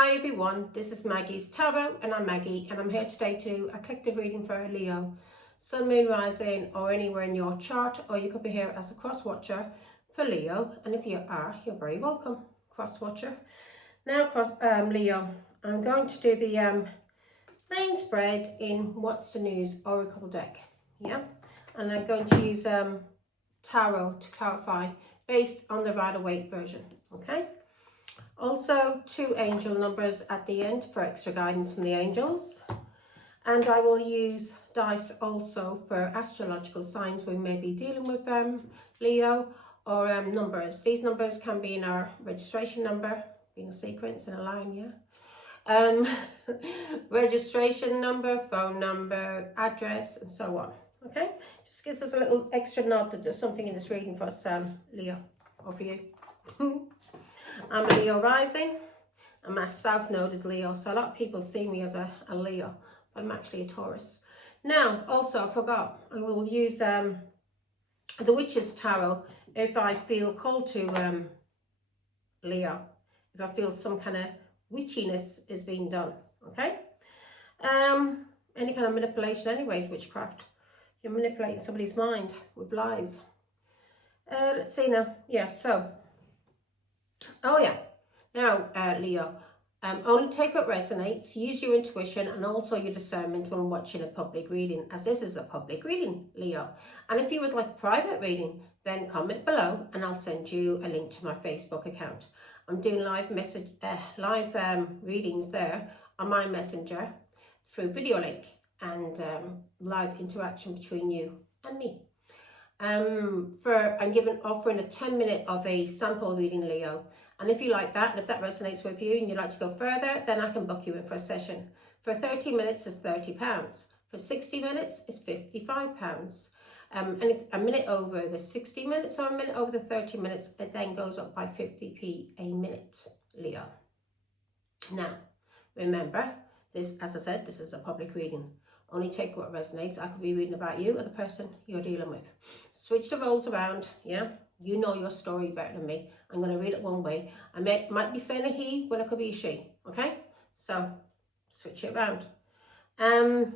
Hi everyone, this is Maggie's Tarot and I'm Maggie and I'm here today to do a collective reading for Leo, Sun, Moon, Rising or anywhere in your chart, or you could be here as a cross watcher for Leo, and if you are, you're very welcome, cross watcher. Now Leo, I'm going to do the main spread in What's the News Oracle deck, yeah, and I'm going to use tarot to clarify based on the Rider-Waite version, okay? Also, 2 angel numbers at the end for extra guidance from the angels. And I will use dice also for astrological signs we may be dealing with Leo, or numbers. These numbers can be in our registration number, being a sequence in a line, yeah. Registration number, phone number, address, and so on. Okay, just gives us a little extra nod that there's something in this reading for us, Leo, or for you. I'm a Leo rising, and my south node is Leo, so a lot of people see me as a Leo, but I'm actually a Taurus. Now, also, I forgot, I will use the Witch's Tarot if I feel called to Leo, if I feel some kind of witchiness is being done, okay? Any kind of manipulation anyways, witchcraft. You're manipulating somebody's mind with lies. Let's see now. Yeah, so... Oh yeah, now Leo, only take what resonates, use your intuition and also your discernment when watching a public reading, as this is a public reading, Leo. And if you would like a private reading, then comment below and I'll send you a link to my Facebook account. I'm doing live readings there on my messenger through video link and live interaction between you and me. I'm offering a 10-minute of a sample reading, Leo, and if you like that and if that resonates with you and you'd like to go further, then I can book you in for a session. For 30 minutes is £30, for 60 minutes is £55, and if a minute over the 60 minutes or a minute over the 30 minutes, it then goes up by 50p a minute, Leo. Now remember, this, as I said, this is a public reading. Only take what resonates. I could be reading about you or the person you're dealing with. Switch the roles around, yeah? You know your story better than me. I'm going to read it one way. I might be saying a he when it could be a she, okay? So, switch it around. Yeah,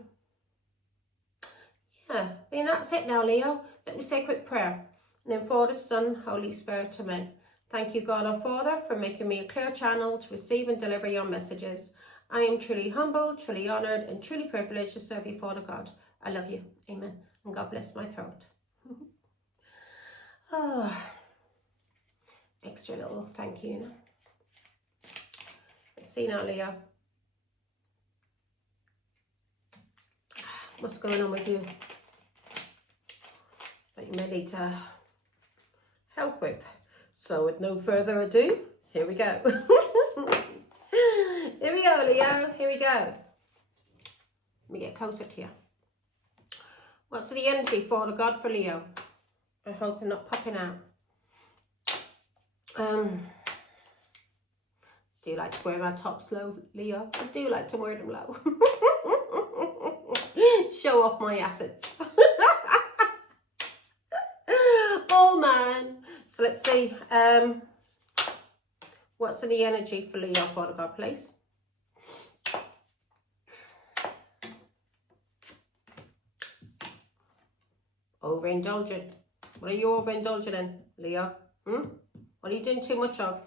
I mean, that's it now, Leo. Let me say a quick prayer. In the name of Father, Son, Holy Spirit, amen. Thank you, God our Father, for making me a clear channel to receive and deliver your messages. I am truly humble, truly honoured, and truly privileged to serve you, Father God. I love you. Amen. And God bless my throat. Extra little thank you. Let's see now, Leo. What's going on with you that you may need to help with? So with no further ado, here we go. Here we go, Leo. Here we go. Let me get closer to you. What's the energy for the God for Leo? I hope I'm not popping out. Do you like to wear my tops low, Leo? I do like to wear them low. Show off my assets. Oh man. So let's see. What's in the energy for Leo for the God, please? Overindulgent. What are you overindulging in, Leo? What are you doing too much of?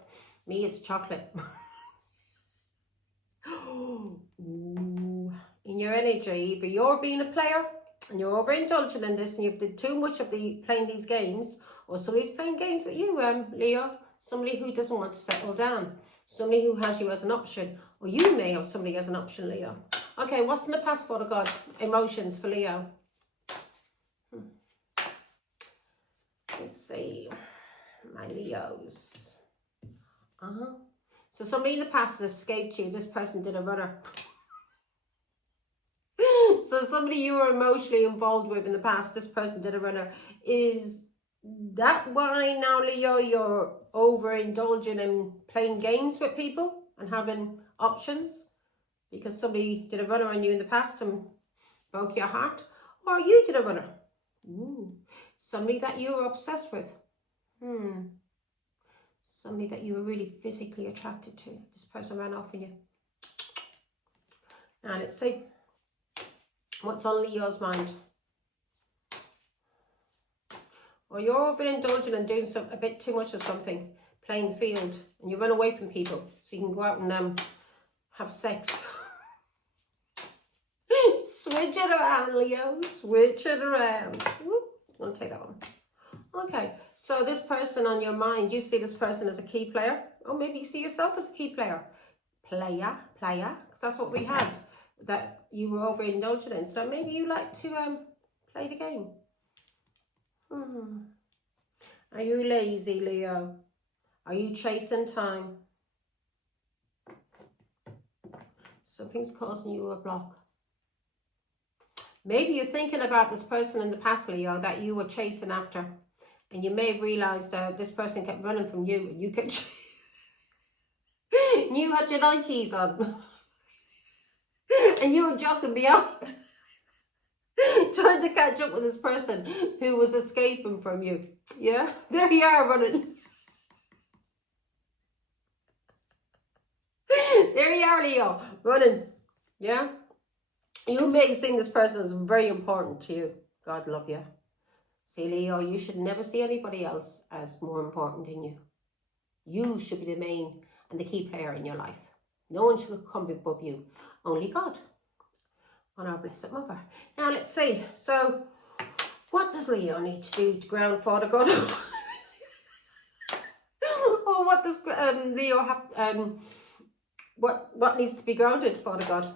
Me, it's chocolate. Ooh. In your energy, either you're being a player and you're overindulging in this and you've did too much of playing these games, or somebody's playing games with you, Leo. Somebody who doesn't want to settle down. Somebody who has you as an option. Or you may have somebody as an option, Leo. Okay, what's in the past for the God? Emotions for Leo. Let's see. My Leos. So somebody in the past has escaped you. This person did a runner. So somebody you were emotionally involved with in the past, this person did a runner. Is that why now, Leo, you're overindulging in playing games with people and having options? Because somebody did a runner on you in the past and broke your heart? Or you did a runner? Somebody that you were obsessed with. somebody that you were really physically attracted to. This person ran off on you. Now let's see what's on Leo's mind. Or you're overindulging and doing a bit too much of something, playing field, and you run away from people so you can go out and have sex. Switch it around, Leo. Switch it around. Woo. I'm gonna take that one. Okay, so this person on your mind, you see this person as a key player, or maybe you see yourself as a key player. Player, because that's what we had, that you were overindulging in. So maybe you like to play the game. Are you lazy, Leo? Are you chasing time? Something's causing you a block. Maybe you're thinking about this person in the past, Leo, that you were chasing after. And you may have realised this person kept running from you and you kept... and you had your Nikes on. and you were jogging behind. Trying to catch up with this person who was escaping from you. Yeah? There you are running. There you are, Leo. Running. Yeah? You may have seen this person as very important to you. God love you. See, Leo, you should never see anybody else as more important than you. You should be the main and the key player in your life. No one should come above you. Only God. On our Blessed Mother. Now, let's see. So, what does Leo need to do to ground Father God? Or what does Leo have... what needs to be grounded, Father God?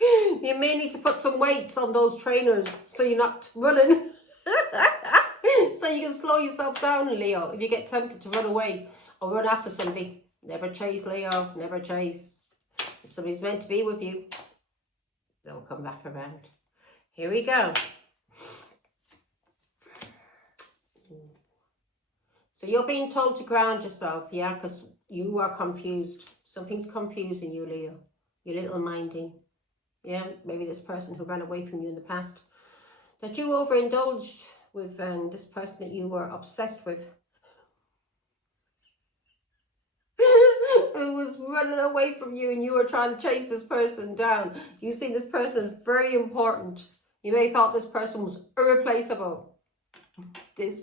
You may need to put some weights on those trainers so you're not running. So you can slow yourself down, Leo, if you get tempted to run away or run after somebody. Never chase, Leo. Never chase. If somebody's meant to be with you, they'll come back around. Here we go. So you're being told to ground yourself, yeah, because you are confused. Something's confusing you, Leo. Your little minding. Yeah, maybe this person who ran away from you in the past. That you overindulged with this person that you were obsessed with. Who was running away from you and you were trying to chase this person down. You see this person as very important. You may have thought this person was irreplaceable. This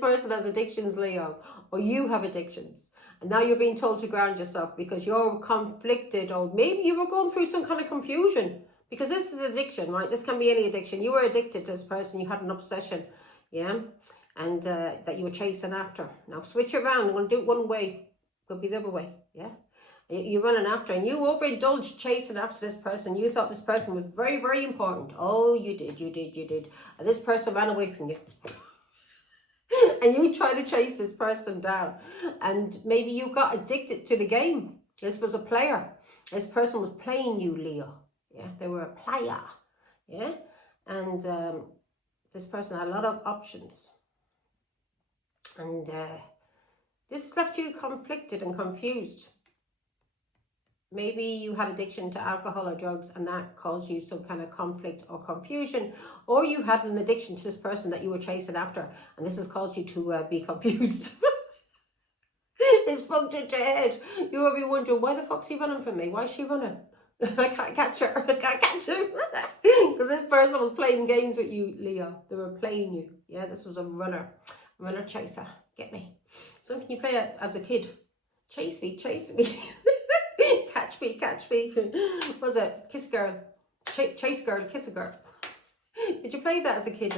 person has addictions, Leo. Or you have addictions. And now you're being told to ground yourself because you're conflicted, or maybe you were going through some kind of confusion. Because this is addiction, right? This can be any addiction. You were addicted to this person. You had an obsession, yeah? And that you were chasing after. Now switch around. I'm going to do it one way. Could be the other way, yeah? You're running after, and you overindulged chasing after this person. You thought this person was very, very important. Oh, you did. And this person ran away from you. And you try to chase this person down. And maybe you got addicted to the game. This was a player. This person was playing you, Leo. Yeah, they were a player. Yeah, and this person had a lot of options. And this has left you conflicted and confused. Maybe you had addiction to alcohol or drugs and that caused you some kind of conflict or confusion. Or you had an addiction to this person that you were chasing after and this has caused you to be confused. It's funked into your head. You will be wondering, why the fuck's he running from me? Why is she running? I can't catch her. I can't catch him. Because this person was playing games with you, Leo. They were playing you. Yeah, this was a runner chaser. Get me? Something you play as a kid. Chase me. Catch me. What was it? Kiss a girl. Chase a girl, kiss a girl. Did you play that as a kid,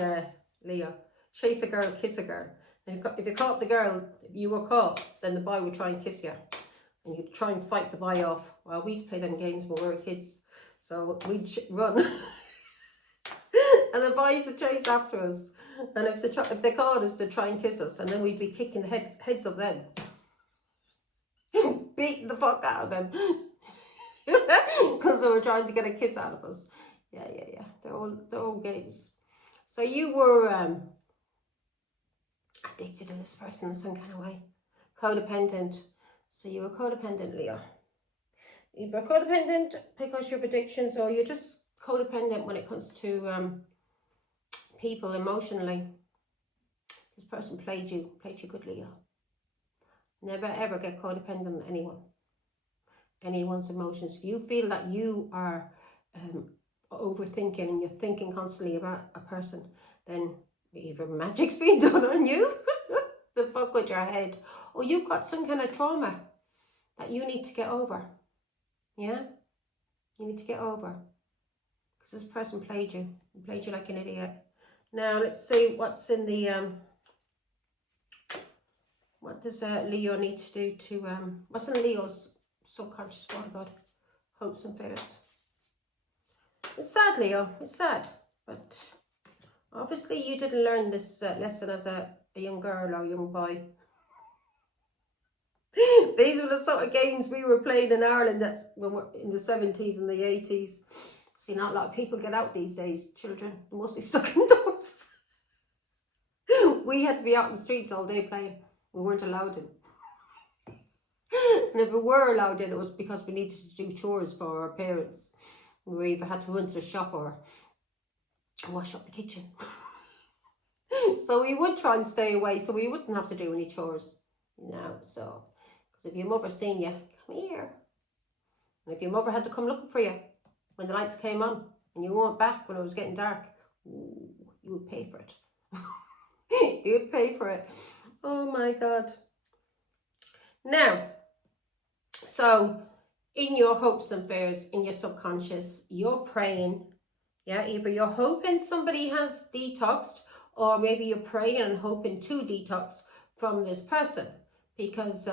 Leo? Chase a girl, kiss a girl. And if you caught the girl, if you were caught, then the boy would try and kiss you. And you'd try and fight the boy off. Well, we used to play them games when we were kids. So we'd run. And the boys would chase after us. And if they caught us, they'd try and kiss us. And then we'd be kicking the heads of them. Beating the fuck out of them. Because they were trying to get a kiss out of us. Yeah. They're all games. So you were addicted to this person in some kind of way. Codependent. So you were codependent, Leo. Either codependent because you have addictions, or you're just codependent when it comes to people emotionally. This person played you good, Leo. Never ever get codependent on anyone's emotions. If you feel that you are overthinking and you're thinking constantly about a person, then either magic's being done on you, the fuck with your head, or you've got some kind of trauma that you need to get over. Yeah? You need to get over. Because this person played you. He played you like an idiot. Now, let's see what's in the... what does Leo need to do to... what's in Leo's subconscious, what God? Hopes and fears. It's sad, Leo. It's sad. But obviously you didn't learn this lesson as a young girl or young boy. These were the sort of games we were playing in Ireland that's when we're in the 70s and the 80s. See, not a lot of people get out these days, children. They're mostly stuck indoors. We had to be out in the streets all day playing. We weren't allowed in. And if we were allowed in, it was because we needed to do chores for our parents. We either had to run to the shop or wash up the kitchen. So we would try and stay away so we wouldn't have to do any chores. No, so, because if your mother seen you, come here. And if your mother had to come looking for you when the lights came on and you weren't back when it was getting dark, ooh, you would pay for it. You would pay for it. Oh my God. Now, so in your hopes and fears, in your subconscious, you're praying. Yeah, either you're hoping somebody has detoxed, or maybe you're praying and hoping to detox from this person, because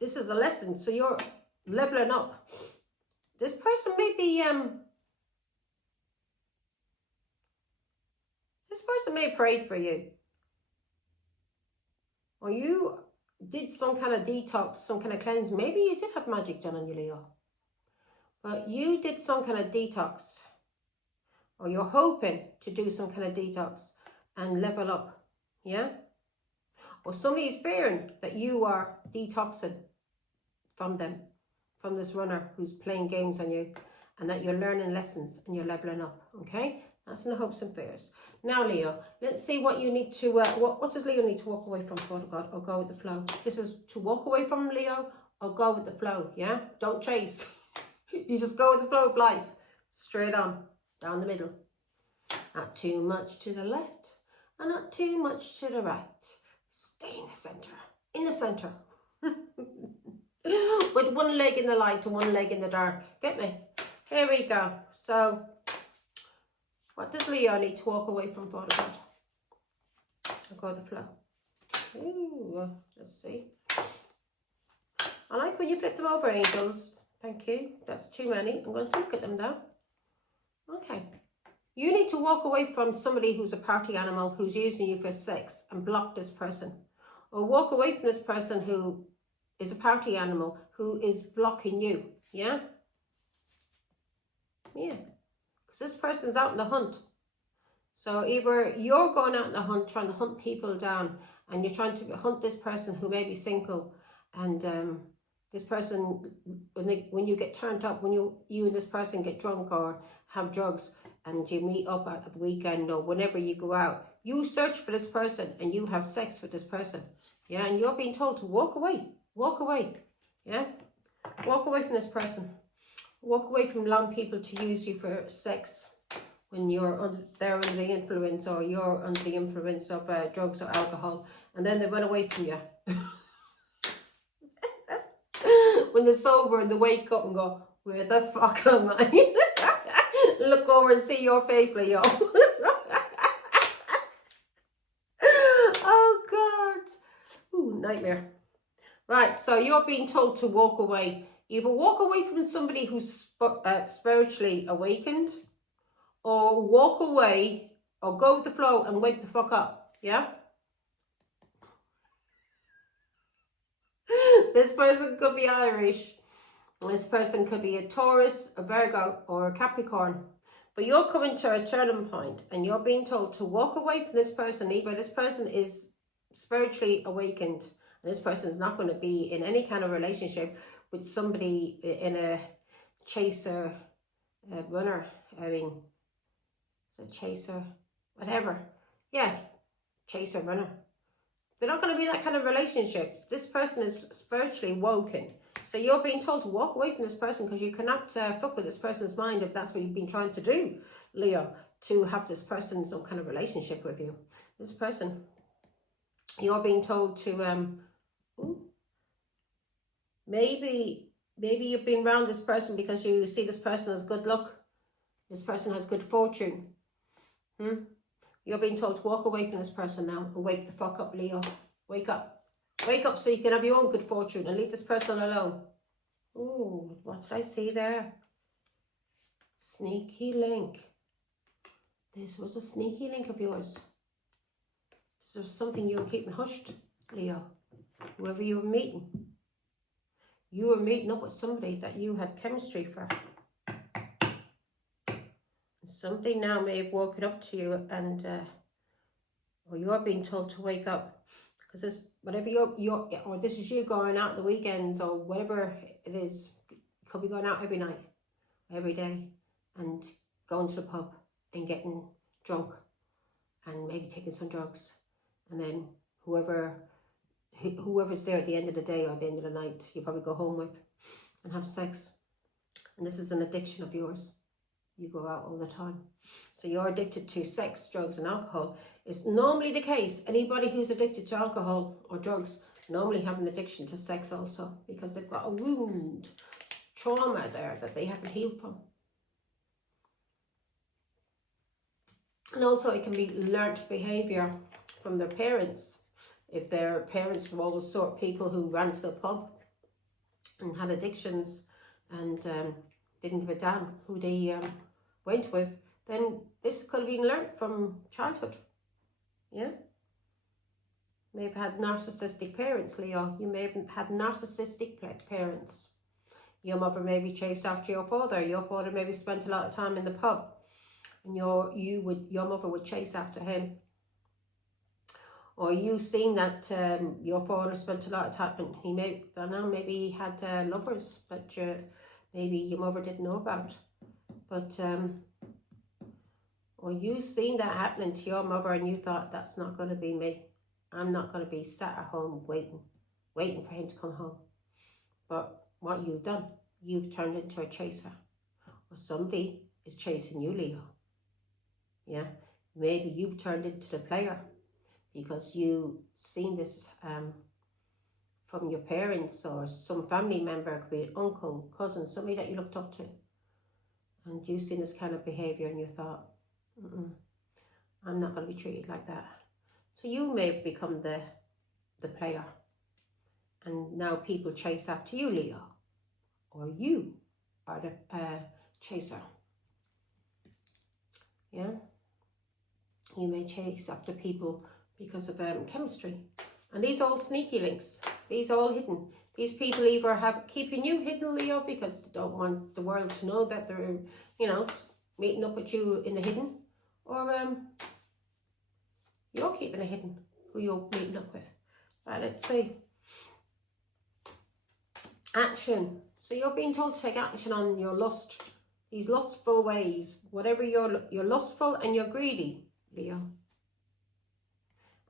this is a lesson. So you're leveling up. This person may be this person may pray for you, or you did some kind of detox, some kind of cleanse. Maybe you did have magic done on you, Leo, but you did some kind of detox, or you're hoping to do some kind of detox and level up. Yeah? Or somebody's fearing that you are detoxing from them, from this runner who's playing games on you, and that you're learning lessons and you're leveling up. Okay? That's in the hopes and fears. Now, Leo, let's see what you need to, what does Leo need to walk away from, Father God, or go with the flow? This is to walk away from, Leo, or go with the flow, yeah? Don't chase. You just go with the flow of life. Straight on, down the middle. Not too much to the left, and not too much to the right. Stay in the center. In the center. With one leg in the light and one leg in the dark. Get me? Here we go. So, what does Leo need to walk away from, Father God? I'll go with the flow. Ooh, let's see. I like when you flip them over, angels. Thank you. That's too many. I'm going to look at them now. Okay. You need to walk away from somebody who's a party animal, who's using you for sex, and block this person. Or walk away from this person who is a party animal, who is blocking you. Yeah? Yeah. Because this person's out in the hunt. So either you're going out in the hunt, trying to hunt people down, and you're trying to hunt this person who may be single, and this person, when you get turned up, when you and this person get drunk or have drugs, and you meet up at the weekend or whenever you go out, you search for this person and you have sex with this person. Yeah, and you're being told to walk away. Walk away. Yeah? Walk away from this person. Walk away from allowing people to use you for sex when they're under the influence, or you're under the influence of drugs or alcohol, and then they run away from you. When they're sober and they wake up and go, where the fuck am I? Look over and see your face, Leo. Oh, God. Ooh, nightmare. Right, so you're being told to walk away. Either walk away from somebody who's spiritually awakened, or walk away, or go with the flow and wake the fuck up. Yeah? This person could be Irish. This person could be a Taurus, a Virgo, or a Capricorn. But you're coming to a turning point and you're being told to walk away from this person. Either this person is spiritually awakened and this person is not going to be in any kind of relationship with somebody in a chaser, a runner, a chaser, whatever. Yeah, chaser, runner. They're not going to be that kind of relationship. This person is spiritually woken. So you're being told to walk away from this person because you cannot fuck with this person's mind if that's what you've been trying to do, Leo, to have this person some kind of relationship with you. This person, you're being told to, maybe you've been around this person because you see this person as good luck. This person has good fortune. You're being told to walk away from this person now and wake the fuck up, Leo. Wake up. Wake up so you can have your own good fortune and leave this person alone. Ooh, what did I see there? Sneaky link. This was a sneaky link of yours. This was something you were keeping hushed, Leo. Whoever you were meeting. You were meeting up with somebody that you had chemistry for. Somebody now may have woken up to you and or you're being told to wake up, because this, whatever or this is you going out the weekends or whatever it is. You could be going out every night, every day, and going to the pub and getting drunk and maybe taking some drugs, and then whoever's there at the end of the day or the end of the night, you probably go home with and have sex. And this is an addiction of yours. You go out all the time. So you're addicted to sex, drugs and alcohol. It's normally the case. Anybody who's addicted to alcohol or drugs normally have an addiction to sex also, because they've got a wound, trauma there that they haven't healed from. And also it can be learnt behaviour from their parents. If their parents were all the sort of people who ran to the pub and had addictions and didn't give a damn who they went with, then this could have been learnt from childhood. Yeah? You may have had narcissistic parents, Leo. You may have had narcissistic parents. Your mother maybe chased after your father. Your father maybe spent a lot of time in the pub, and your mother would chase after him. Or you seen that your father spent a lot of time, and maybe he had lovers that maybe your mother didn't know about. But, or you seen that happening to your mother and you thought, that's not going to be me. I'm not going to be sat at home waiting for him to come home. But what you've done, you've turned into a chaser. Or somebody is chasing you, Leo. Yeah, maybe you've turned into the player because you've seen this from your parents or some family member. It could be an uncle, cousin, somebody that you looked up to. And you've seen this kind of behaviour and you thought, I'm not going to be treated like that. So you may have become the player. And now people chase after you, Leo. Or you are the chaser. Yeah? You may chase after people because of chemistry. And these are all sneaky links. These are all hidden. These people either have keeping you hidden, Leo, because they don't want the world to know that they're, meeting up with you in the hidden. Or you're keeping it hidden, who you're meeting up with. Right, let's see. Action. So you're being told to take action on your lust. These lustful ways. Whatever you're lustful and you're greedy, Leo.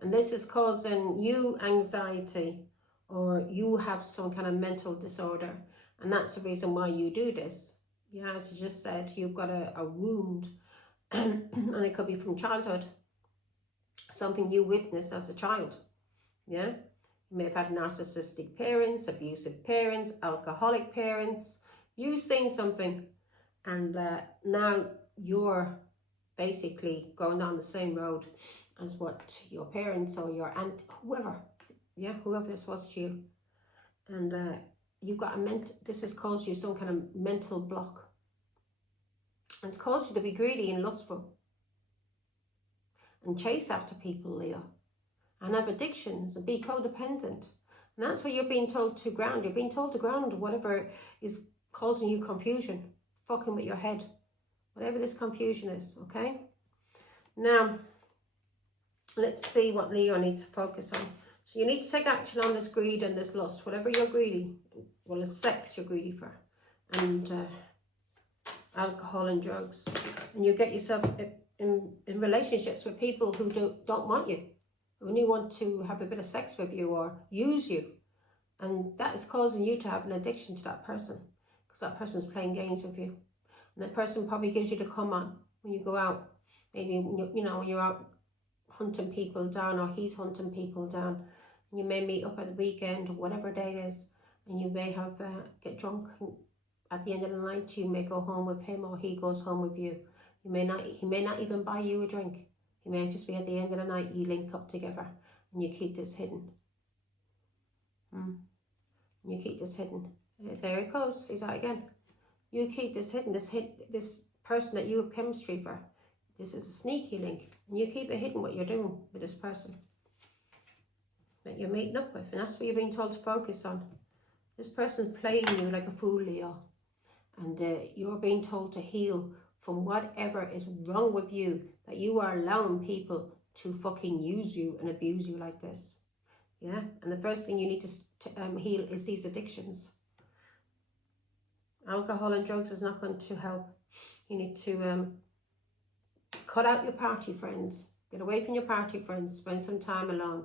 And this is causing you anxiety, or you have some kind of mental disorder, and that's the reason why you do this. Yeah, as you just said, you've got a wound, and it could be from childhood, something you witnessed as a child. Yeah, you may have had narcissistic parents, abusive parents, alcoholic parents. You've seen something, and now you're basically going down the same road as what your parents or your aunt, whoever this was to you. And you've got this has caused you some kind of mental block. And it's caused you to be greedy and lustful. And chase after people, Leo. And have addictions and be codependent. And that's what you're being told to ground. You're being told to ground whatever is causing you confusion. Fucking with your head. Whatever this confusion is, okay? Now, let's see what Leo needs to focus on. So you need to take action on this greed and this lust. Whatever you're greedy, well, it's sex you're greedy for. And alcohol and drugs. And you get yourself in relationships with people who don't want you, who only want to have a bit of sex with you or use you. And that is causing you to have an addiction to that person, because that person's playing games with you. And that person probably gives you the come on when you go out. Maybe, you know, when you're out hunting people down, or he's hunting people down. And you may meet up at the weekend or whatever day it is, and you may have get drunk. And at the end of the night, you may go home with him, or he goes home with you. He may not even buy you a drink. He may just be at the end of the night, you link up together, and you keep this hidden. You keep this hidden. There it goes. He's out again. You keep this hidden. This person that you have chemistry for. This is a sneaky link, and you keep it hidden what you're doing with this person that you're meeting up with, and that's what you're being told to focus on. This person's playing you like a fool, Leo, and you're being told to heal from whatever is wrong with you, that you are allowing people to fucking use you and abuse you like this. Yeah, and the first thing you need to heal is these addictions. Alcohol and drugs is not going to help. You need to cut out your party friends. Get away from your party friends. Spend some time alone.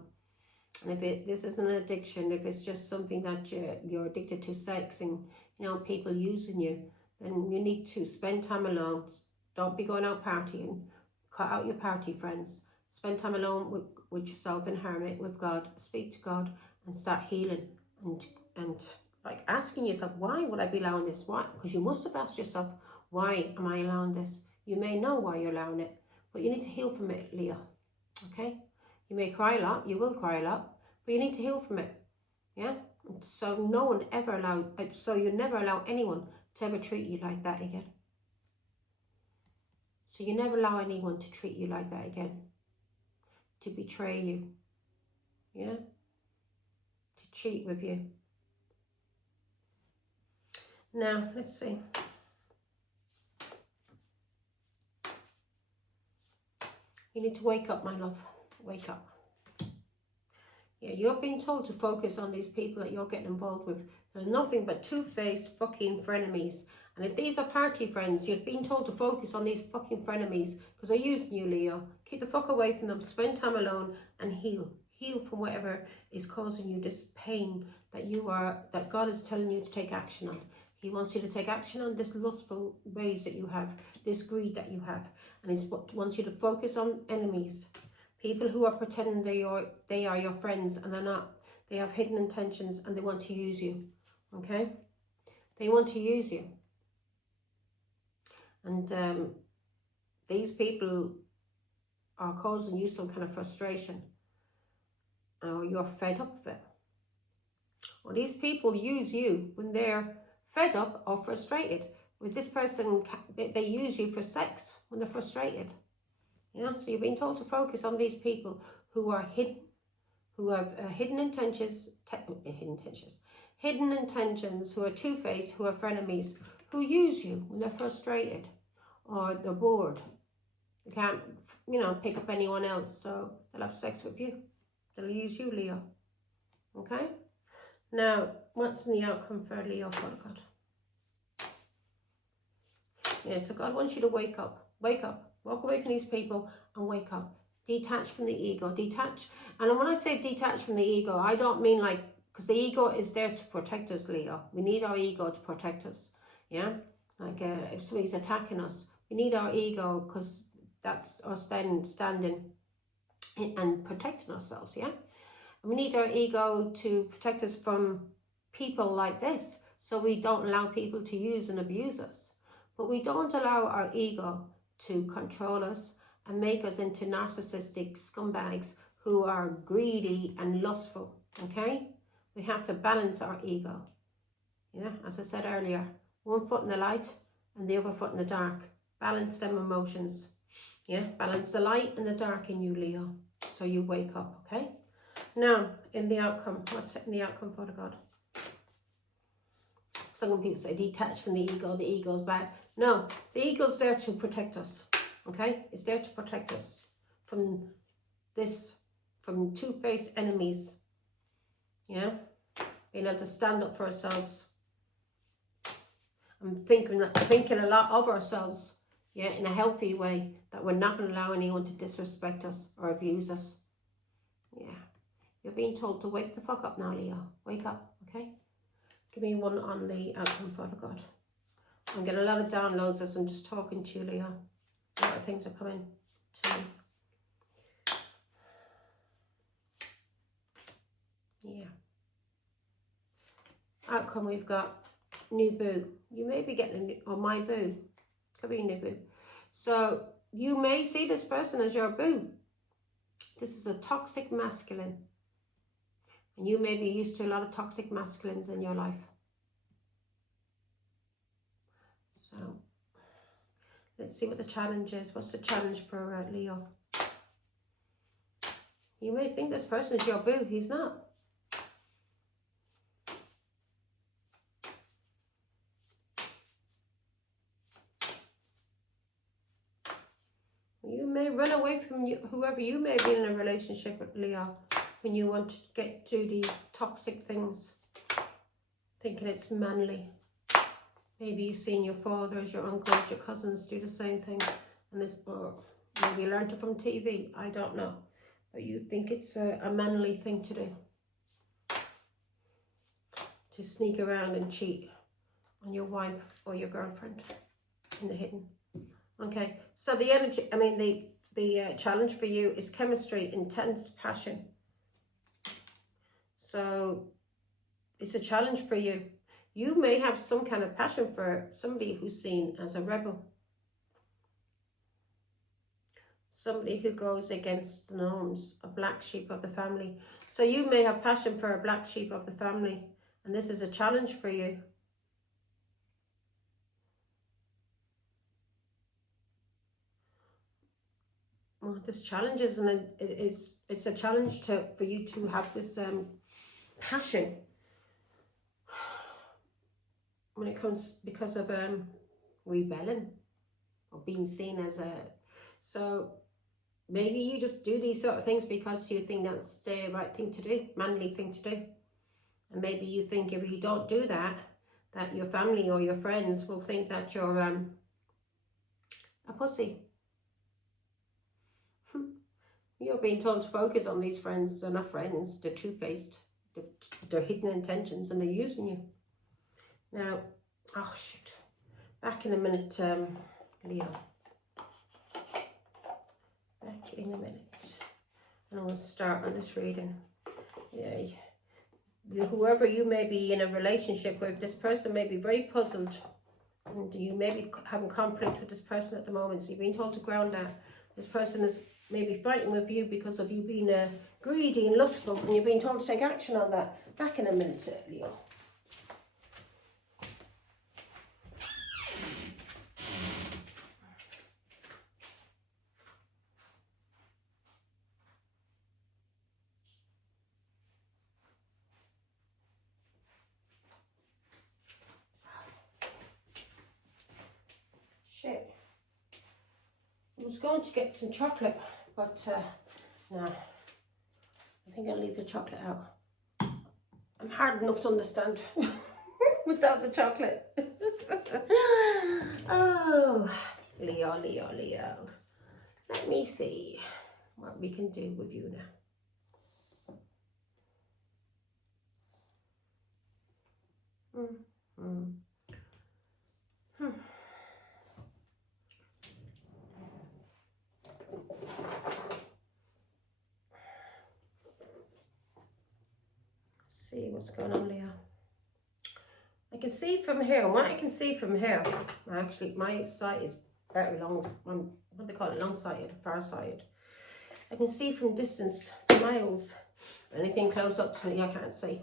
And if this isn't an addiction, if it's just something that you're addicted to, sex and, you know, people using you, then you need to spend time alone. Don't be going out partying. Cut out your party friends. Spend time alone with yourself in hermit, with God. Speak to God and start healing. And like asking yourself, why would I be allowing this? Why? Because you must have asked yourself, why am I allowing this? You may know why you're allowing it, but you need to heal from it, Leo. Okay? You may cry a lot. You will cry a lot. But you need to heal from it. Yeah? So you never allow anyone to ever treat you like that again. So you never allow anyone to treat you like that again. To betray you. Yeah? To cheat with you. Now, let's see. You need to wake up, my love. Wake up. Yeah, you're being told to focus on these people that you're getting involved with. They're nothing but two-faced fucking frenemies. And if these are party friends, you're being told to focus on these fucking frenemies because they're using you, Leo. Keep the fuck away from them. Spend time alone and heal. Heal from whatever is causing you this pain that God is telling you to take action on. He wants you to take action on this lustful ways that you have, this greed that you have. And he wants you to focus on enemies. People who are pretending they are your friends and they're not. They have hidden intentions and they want to use you. Okay? They want to use you. And these people are causing you some kind of frustration. Or you're fed up with it. Or these people use you when they're fed up or frustrated. With this person, they use you for sex when they're frustrated. Yeah, so you're being told to focus on these people who are hidden, who have hidden intentions, who are two-faced, who are frenemies, who use you when they're frustrated or they're bored. They can't, pick up anyone else, so they'll have sex with you. They'll use you, Leo. Okay? Now, what's in the outcome for Leo, Father God? Yeah, so God wants you to wake up. Wake up. Walk away from these people and wake up. Detach from the ego. Detach. And when I say detach from the ego, I don't mean because the ego is there to protect us, Leo. We need our ego to protect us. Yeah? Like if somebody's attacking us, we need our ego because that's us then standing and protecting ourselves, yeah? And we need our ego to protect us from people like this so we don't allow people to use and abuse us. But we don't allow our ego to control us and make us into narcissistic scumbags who are greedy and lustful, okay? We have to balance our ego. Yeah, as I said earlier, one foot in the light and the other foot in the dark. Balance them emotions. Yeah, balance the light and the dark in you, Leo, so you wake up, okay? Now, in the outcome, what's in the outcome, Father God? So when people say detach from the ego's bad. No, the ego's there to protect us, okay? It's there to protect us from two-faced enemies, yeah? Being able to stand up for ourselves and thinking a lot of ourselves, Yeah, in a healthy way, that we're not going to allow anyone to disrespect us or abuse us. Yeah. You're being told to wake the fuck up now, Leo. Wake up, okay? Give me one on the outcome, Father God. I'm getting a lot of downloads as I'm just talking to you, Leo. A lot of things are coming to me. Yeah. Outcome, we've got new boo. You may be getting a new, or my boo. Could be a new boo. So you may see this person as your boo. This is a toxic masculine. And you may be used to a lot of toxic masculines in your life. So let's see what the challenge is. What's the challenge for Leo? You may think this person is your boo. He's not. You may run away from whoever you may be in a relationship with, Leo, when you want to do these toxic things, thinking it's manly. Maybe you've seen your fathers, your uncles, your cousins do the same thing, and this, or maybe you learned it from TV. I don't know, but you think it's a manly thing to do, to sneak around and cheat on your wife or your girlfriend in the hidden. Okay, so the energy, I mean the challenge for you is chemistry, intense passion. So it's a challenge for you. You may have some kind of passion for somebody who's seen as a rebel. Somebody who goes against the norms, a black sheep of the family. So you may have passion for a black sheep of the family, and this is a challenge for you. Well, this challenge is, and it's a challenge for you to have this passion when it comes, because of rebelling or being seen as a, so maybe you just do these sort of things because you think that's the right thing to do, manly thing to do, and may you think if you don't do that, that your family or your friends will think that you're a pussy. You're being told to focus on these friends. They're not friends, they're two-faced, they're hidden intentions, and they're using you. Now, oh shit, back in a minute, Leo. Back in a minute. And I will start on this reading. Yeah, whoever you may be in a relationship with, this person may be very puzzled. And you may be having conflict with this person at the moment. So you're being told to ground that. This person is maybe fighting with you because of you being greedy and lustful. And you're being told to take action on that. Back in a minute, Leo. Shit. I was going to get some chocolate, but no. I think I'll leave the chocolate out. I'm hard enough to understand without the chocolate. Oh, Leo, Leo, Leo. Let me see what we can do with you now. See what's going on, Leo. I can see from here, and what I can see from here, actually my sight is very long, what do they call it, long-sighted, far-sighted. I can see from distance, miles. Anything close up to me, I can't see.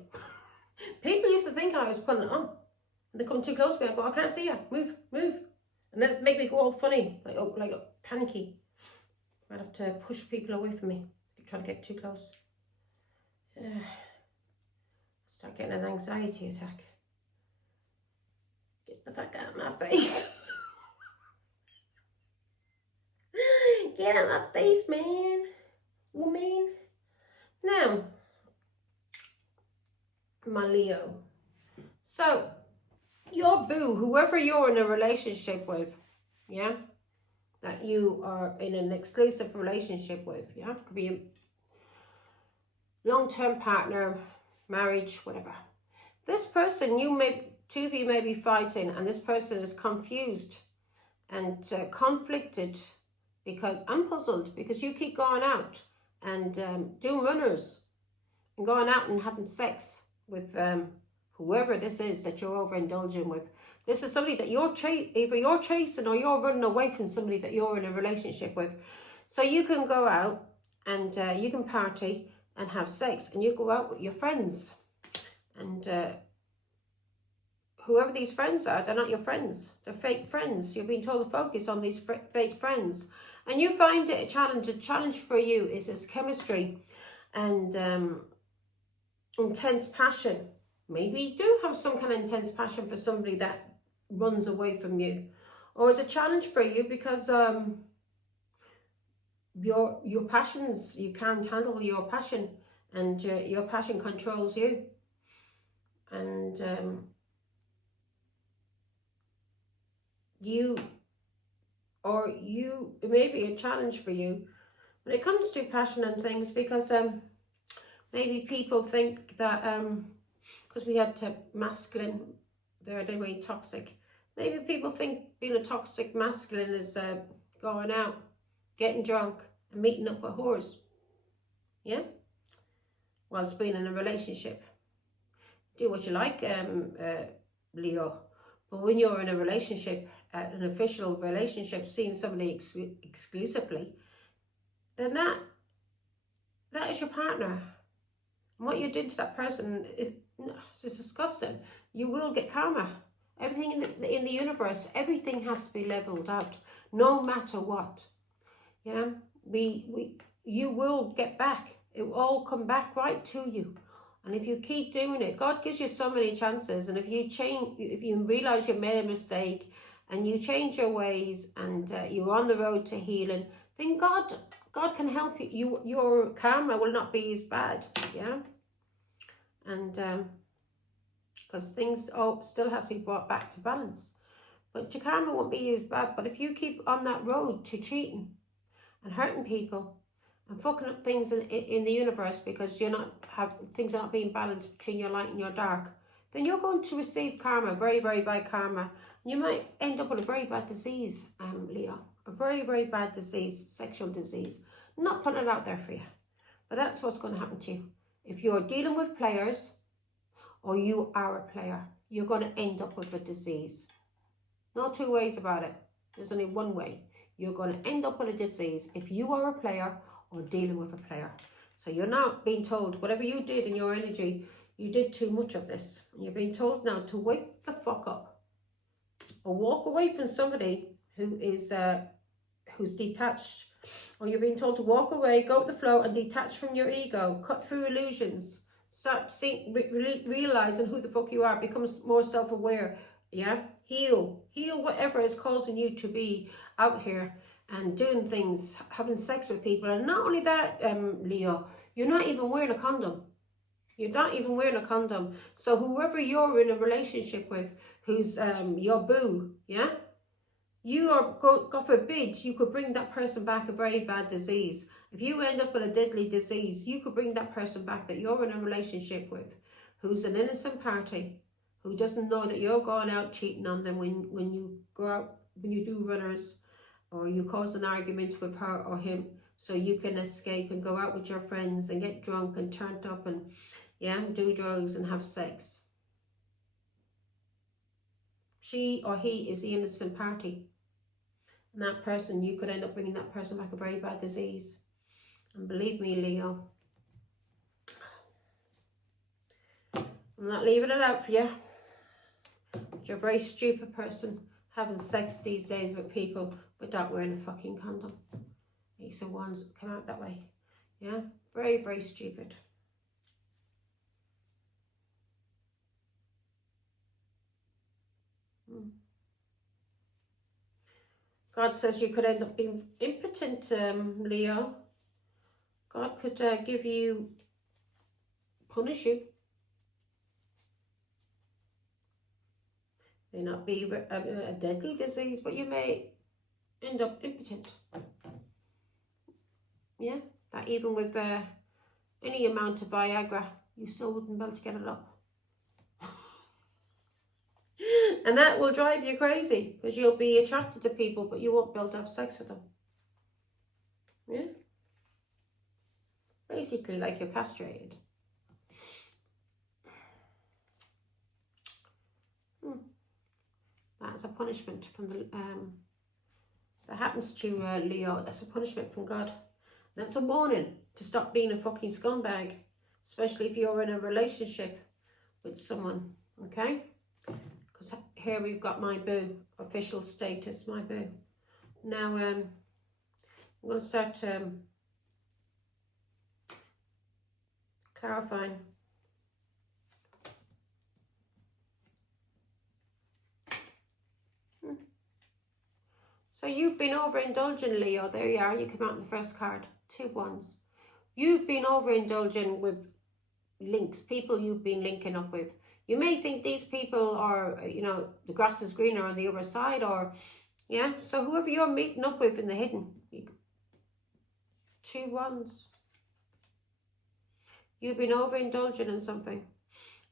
People used to think I was putting it on. They come too close to me, I go, I can't see you, move, move. And then make me go all funny, like panicky. I'd have to push people away from me, trying to get too close. Start getting an anxiety attack. Get the fuck out of my face. Get out of my face, man. Woman. Now, my Leo. So, your boo, whoever you're in a relationship with, yeah? that you are in an exclusive relationship with. Yeah, could be a long-term partner, marriage, whatever. This person, two of you may be fighting, and this person is confused and conflicted, because I'm puzzled because you keep going out and doing runners and going out and having sex with whoever this is that you're overindulging with. This is somebody that either you're chasing or you're running away from somebody that you're in a relationship with. So you can go out and you can party and have sex, and you go out with your friends, and whoever these friends are, they're not your friends. They're fake friends. You're being told to focus on these fake friends. And you find it a challenge. A challenge for you is this chemistry and intense passion. Maybe you do have some kind of intense passion for somebody that runs away from you. Or it's a challenge for you because your passions, you can't handle your passion, and your passion controls you. And it may be a challenge for you when it comes to passion and things, because maybe people think that because we had masculine there anyway, toxic, maybe people think being a toxic masculine is going out, getting drunk and meeting up with whores, yeah, whilst being in a relationship. Do what you like, Leo, but when you're in a relationship, an official relationship, seeing somebody exclusively, then that is your partner. And what you're doing to that person is disgusting. You will get karma. Everything in the universe, everything has to be leveled out, no matter what. Yeah, you will get back. It will all come back right to you. And if you keep doing it, God gives you so many chances. And if you realize you made a mistake and you change your ways, and you're on the road to healing, then God can help you. Your karma will not be as bad, yeah? And because things still has to be brought back to balance. But your karma won't be as bad. But if you keep on that road to cheating and hurting people and fucking up things in the universe because things are not being balanced between your light and your dark, then you're going to receive karma, very, very bad karma. You might end up with a very bad disease, Leo. A very, very bad disease, sexual disease. I'm not putting it out there for you, but that's what's going to happen to you. If you're dealing with players, or you are a player, you're going to end up with a disease. No two ways about it. There's only one way. You're going to end up with a disease if you are a player or dealing with a player. So you're now being told, whatever you did in your energy, you did too much of this. And you're being told now to wake the fuck up. Or walk away from somebody who is who's detached. Or you're being told to walk away, go with the flow, and detach from your ego. Cut through illusions. Start realizing who the fuck you are. Become more self-aware. Yeah? Heal whatever is causing you to be out here and doing things, having sex with people. And not only that, Leo, you're not even wearing a condom. You're not even wearing a condom. So whoever you're in a relationship with, who's your boo, yeah? You are, God forbid, you could bring that person back a very bad disease. If you end up with a deadly disease, you could bring that person back that you're in a relationship with, who's an innocent party, who doesn't know that you're going out cheating on them when you go out, when you do runners, or you cause an argument with her or him, so you can escape and go out with your friends and get drunk and turned up and, yeah, do drugs and have sex. She or he is the innocent party. And that person, you could end up bringing that person back a very bad disease. And believe me, Leo, I'm not leaving it out for you. You're a very stupid person having sex these days with people without wearing a fucking condom. These are ones that come out that way. Yeah? Very, very stupid. God says you could end up being impotent, Leo. God could punish you. May not be a deadly disease, but you may end up impotent. Yeah, that even with any amount of Viagra, you still wouldn't be able to get it up. And that will drive you crazy because you'll be attracted to people, but you won't be able to have sex with them. Yeah? Basically, like you're castrated. That's a punishment from the that happens to Leo. That's a punishment from God. That's a warning to stop being a fucking scumbag, especially if you're in a relationship with someone. Okay? Because here we've got my boo, official status, my boo. Now I'm going to start clarifying. So you've been overindulging, Leo. There you are. You come out in the first card. 2 wands. You've been overindulging with links, people you've been linking up with. You may think these people are, you know, the grass is greener on the other side, or, yeah. So whoever you're meeting up with in the hidden. 2 wands. You've been overindulging in something.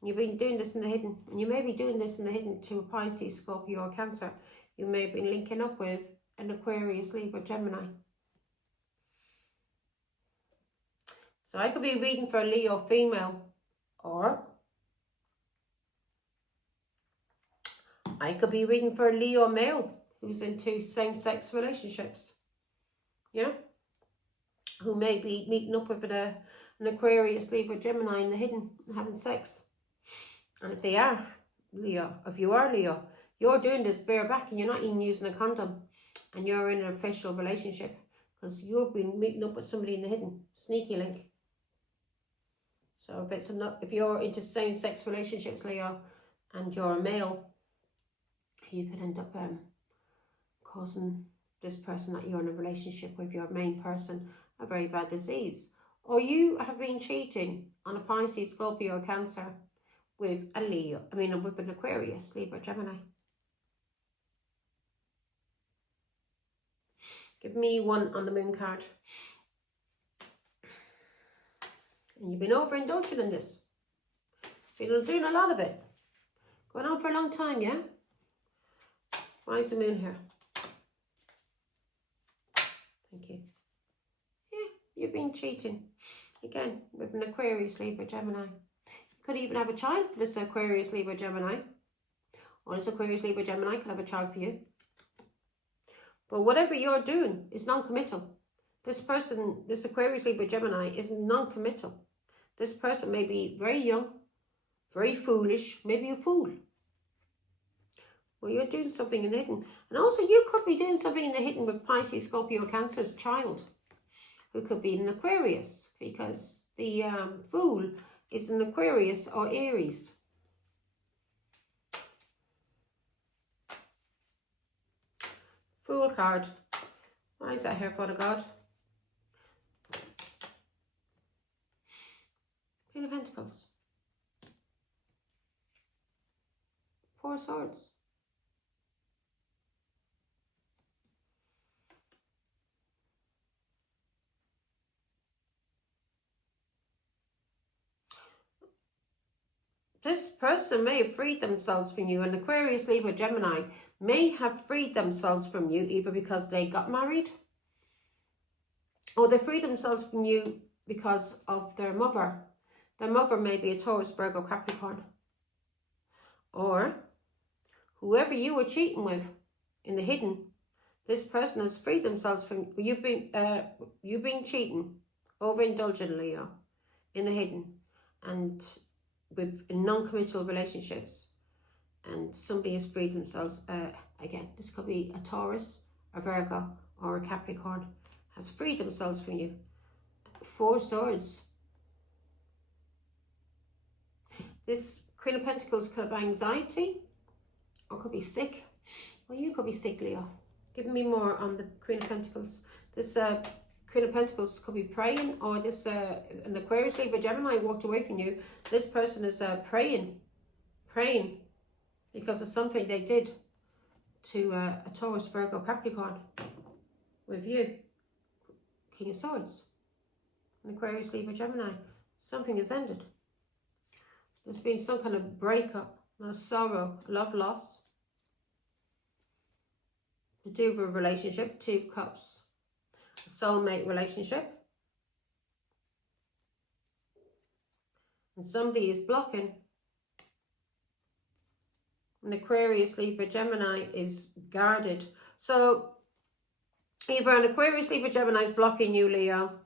You've been doing this in the hidden. And you may be doing this in the hidden to a Pisces, Scorpio, or Cancer. You may have been linking up with an Aquarius, Libra, Gemini. So I could be reading for a Leo female, or I could be reading for a Leo male who's into same-sex relationships. Yeah? Who may be meeting up with an Aquarius, Libra, Gemini in the hidden and having sex. And if they are Leo, if you are Leo, you're doing this bareback and you're not even using a condom. And you're in an official relationship. Because you've been meeting up with somebody in the hidden. Sneaky link. So if you're into same-sex relationships, Leo, and you're a male, you could end up causing this person that you're in a relationship with, your main person, a very bad disease. Or you have been cheating on a Pisces, Scorpio, or Cancer with a Leo, with an Aquarius, Libra, Gemini. Give me 1 on the moon card. And you've been overindulging in this. Been doing a lot of it. Going on for a long time, yeah? Why is the moon here? Thank you. Yeah, you've been cheating. Again, with an Aquarius, Libra, Gemini. You could even have a child for this Aquarius, Libra, Gemini. Or this Aquarius, Libra, Gemini could have a child for you. But whatever you're doing is non-committal. This person, this Aquarius, Libra, Gemini, is non-committal. This person may be very young, very foolish, maybe a fool. Well, you're doing something in the hidden. And also you could be doing something in the hidden with Pisces, Scorpio, Cancer's child, who could be an Aquarius, because the Fool is an Aquarius or Aries. Fool card. Why is that here, Father God? Queen of Pentacles. 4 swords. This person may have freed themselves from you, and Aquarius, Libra, Gemini may have freed themselves from you either because they got married, or they freed themselves from you because of their mother. Their mother may be a Taurus, Virgo, Capricorn. Or whoever you were cheating with in the hidden, this person has freed themselves from you've been cheating, overindulgent, Leo, in the hidden, and with non-committal relationships, and somebody has freed themselves. Again, this could be a Taurus, a Virgo, or a Capricorn, has freed themselves from you. 4 swords. This Queen of Pentacles could have anxiety, or could be sick. Well, you could be sick, Leo. Give me more on the Queen of Pentacles. This Queen of Pentacles could be praying, or this an Aquarius, Libra, Gemini walked away from you. This person is praying because of something they did to a Taurus, Virgo, Capricorn. with you. King of Swords. An Aquarius, Libra, Gemini. Something has ended. There's been some kind of breakup, a sorrow, love loss. To do with a relationship, 2 of Cups. A soulmate relationship. And somebody is blocking. An Aquarius, Libra, Gemini is guarded. So either an Aquarius, Libra, Gemini is blocking you, Leo.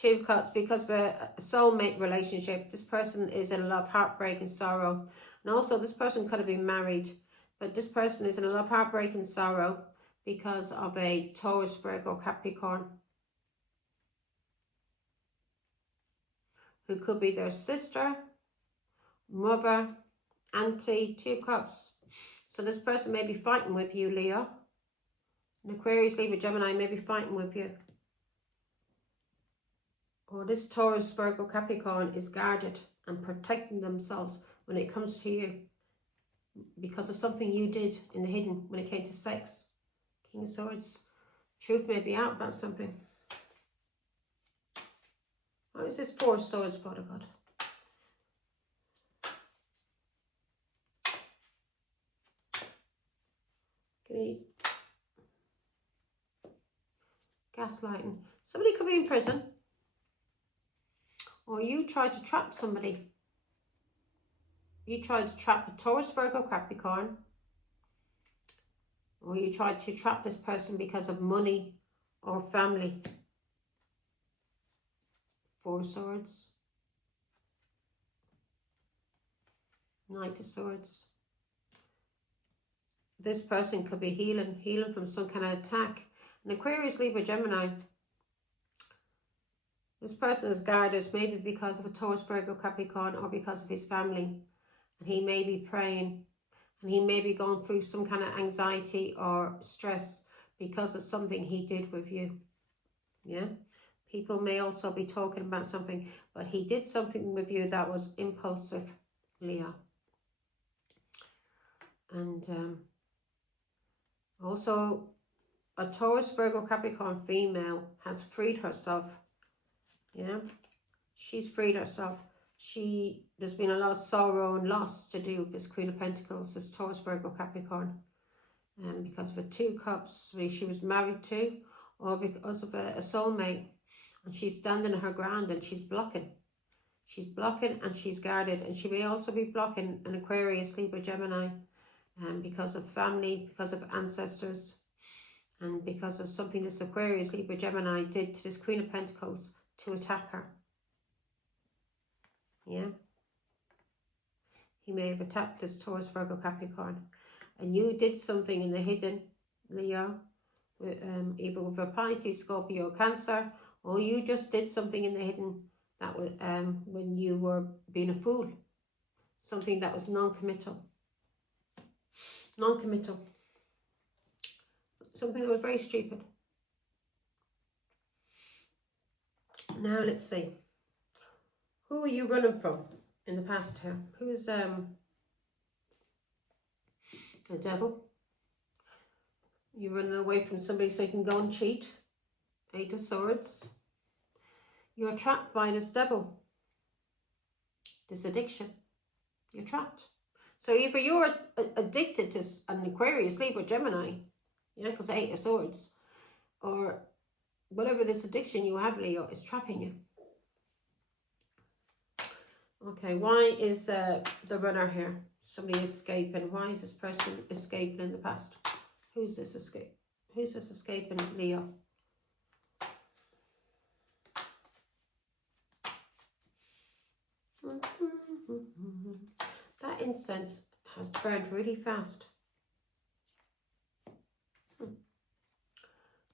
2 of Cups, because of a soulmate relationship. This person is in love, heartbreak and sorrow. And also this person could have been married. But this person is in love, heartbreak and sorrow because of a Taurus, Virgo, Capricorn. Who could be their sister, mother, auntie, 2 of Cups. So this person may be fighting with you, Leo. An Aquarius, Libra, Gemini may be fighting with you. Or this Taurus, Virgo, Capricorn is guarded and protecting themselves when it comes to you because of something you did in the hidden when it came to sex. King of Swords. Truth may be out about something. What is this 4 of Swords, Father God? Gaslighting. Somebody could be in prison. Or you tried to trap somebody. You tried to trap a Taurus, Virgo, Capricorn. Or you tried to trap this person because of money or family. 4 of Swords. Knight of Swords. This person could be healing from some kind of attack. An Aquarius, Libra, Gemini. This person is guarded maybe because of a Taurus, Virgo, Capricorn or because of his family. And he may be praying and he may be going through some kind of anxiety or stress because of something he did with you. Yeah. People may also be talking about something, but he did something with you that was impulsive, Leo. And also a Taurus, Virgo, Capricorn female has freed herself. Yeah, she's freed herself. There's been a lot of sorrow and loss to do with this Queen of Pentacles, this Taurus, Virgo, Capricorn. Because of a 2 of Cups, she was married to, or because of a soulmate. And she's standing her ground and she's blocking. She's blocking and she's guarded. And she may also be blocking an Aquarius, Libra, Gemini. Because of family, because of ancestors. And because of something this Aquarius, Libra, Gemini did to this Queen of Pentacles to attack her. Yeah. He may have attacked this Taurus, Virgo, Capricorn. And you did something in the hidden, Leo. With, either with a Pisces, Scorpio, Cancer. Or you just did something in the hidden that was when you were being a fool. Something that was non-committal. Non-committal. Something that was very stupid. Now let's see. Who are you running from in the past here? Who's the Devil? You're running away from somebody so you can go and cheat. 8 of Swords. You're trapped by this devil. This addiction. You're trapped. So either you're addicted to an Aquarius, Libra, Gemini. Yeah, because 8 of Swords. Or whatever this addiction you have, Leo, is trapping you. Okay, why is the runner here? Somebody escaping. Why is this person escaping in the past? Who's this escape? Who's this escaping, Leo? That incense has burned really fast.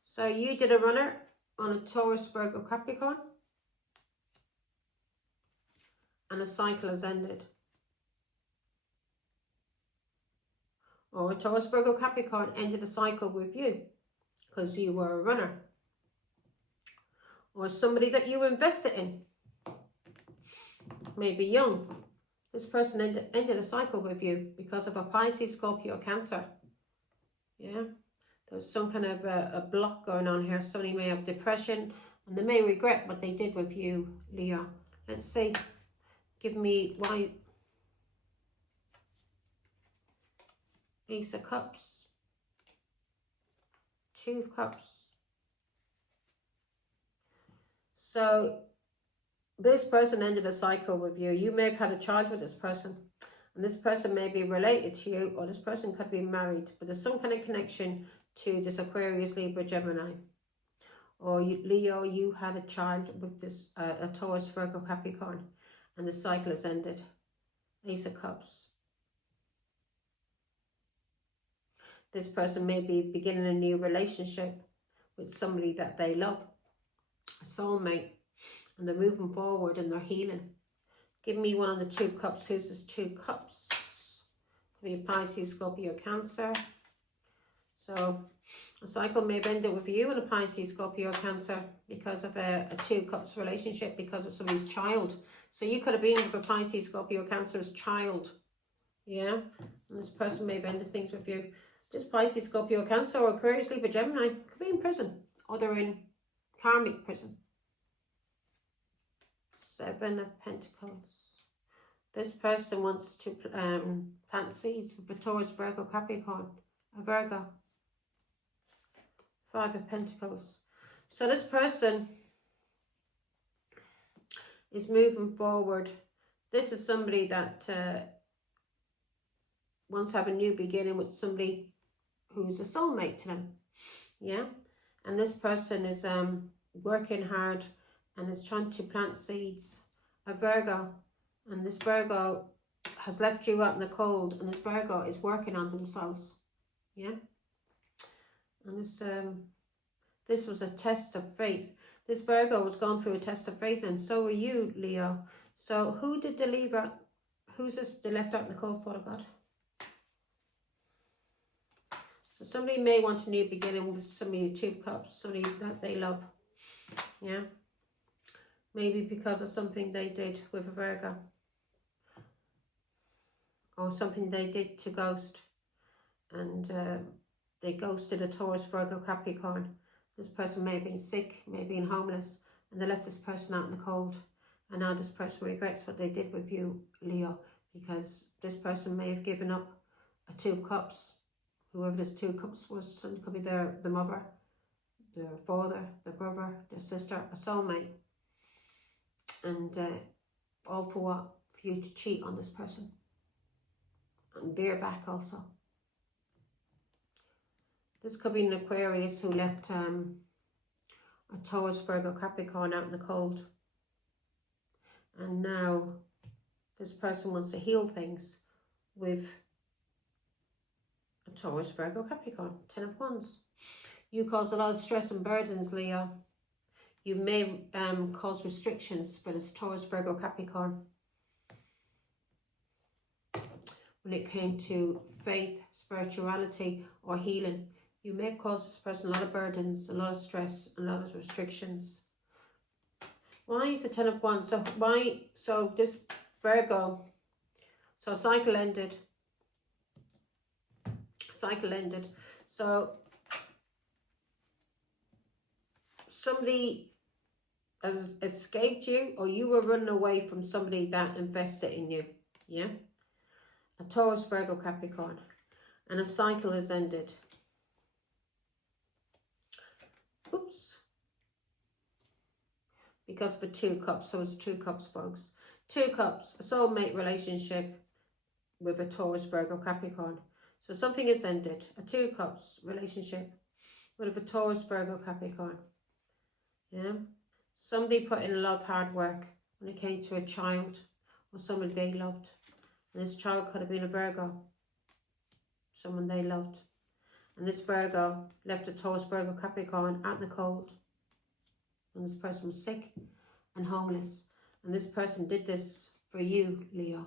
So you did a runner on a Taurus, Virgo, Capricorn. And a cycle has ended. Or a Taurus, Virgo, Capricorn ended a cycle with you because you were a runner. Or somebody that you invested in. Maybe young. This person ended a cycle with you because of a Pisces, Scorpio, Cancer. Yeah. There's some kind of a block going on here. Somebody may have depression and they may regret what they did with you, Leo. Let's see. Give me why. Ace of Cups. Two of Cups. So this person ended a cycle with you. You may have had a child with this person. And this person may be related to you, or this person could be married. But there's some kind of connection to this Aquarius, Libra, Gemini. Or you, Leo, you had a child with this a Taurus, Virgo, Capricorn. And the cycle has ended. Ace of Cups. This person may be beginning a new relationship with somebody that they love. A soulmate. And they're moving forward and they're healing. Give me one of the two cups. Who's this two cups? Could be a Pisces, Scorpio, Cancer. So a cycle may have ended with you and a Pisces, Scorpio, Cancer because of a two cups relationship, because of somebody's child. So you could have been with a Pisces, Scorpio, Cancer's child. Yeah. And this person may have ended things with you. This Pisces, Scorpio, Cancer, or Aquarius, Libra, Gemini could be in prison, or they're in karmic prison. Seven of Pentacles. This person wants to plant seeds with a Taurus, Virgo, Capricorn, a Virgo. Five of Pentacles. So this person is moving forward. This is somebody that wants to have a new beginning with somebody who's a soulmate to them. Yeah. And this person is working hard and is trying to plant seeds. A Virgo. And this Virgo has left you out in the cold. And this Virgo is working on themselves. Yeah. And this was a test of faith. This Virgo was going through a test of faith, and so were you, Leo. So who did they leave out? Who's this they left out in the cold, Father God? So somebody may want a new beginning with somebody, two of cups, somebody that they love. Yeah. Maybe because of something they did with a Virgo. Or something they did to ghost. And they ghosted a Taurus, Virgo, Capricorn. This person may have been sick, may have been homeless, and they left this person out in the cold. And now this person regrets what they did with you, Leo, because this person may have given up a two of cups. Whoever this two of cups was, it could be the mother, their father, their brother, their sister, a soulmate. And all for what? For you to cheat on this person. And bear back also. This could be an Aquarius who left a Taurus, Virgo, Capricorn out in the cold. And now this person wants to heal things with a Taurus, Virgo, Capricorn. 10 of Wands. You cause a lot of stress and burdens, Leo. You may cause restrictions for this Taurus, Virgo, Capricorn. When it came to faith, spirituality, or healing. You may have caused this person a lot of burdens, a lot of stress, a lot of restrictions. Why is the 10 of Wands? So why? So this Virgo, so cycle ended. Cycle ended. So somebody has escaped you, or you were running away from somebody that invested in you. Yeah. A Taurus, Virgo, Capricorn. And a cycle has ended. Oops. Because for two cups, so it's two cups, folks. Two cups, a soulmate relationship with a Taurus, Virgo, Capricorn. So something has ended. A two cups relationship with a Taurus, Virgo, Capricorn. Yeah. Somebody put in a lot of hard work when it came to a child or someone they loved. And this child could have been a Virgo. Someone they loved. And this Virgo left a Taurus, Virgo, Capricorn out in the cold. And this person was sick and homeless. And this person did this for you, Leo.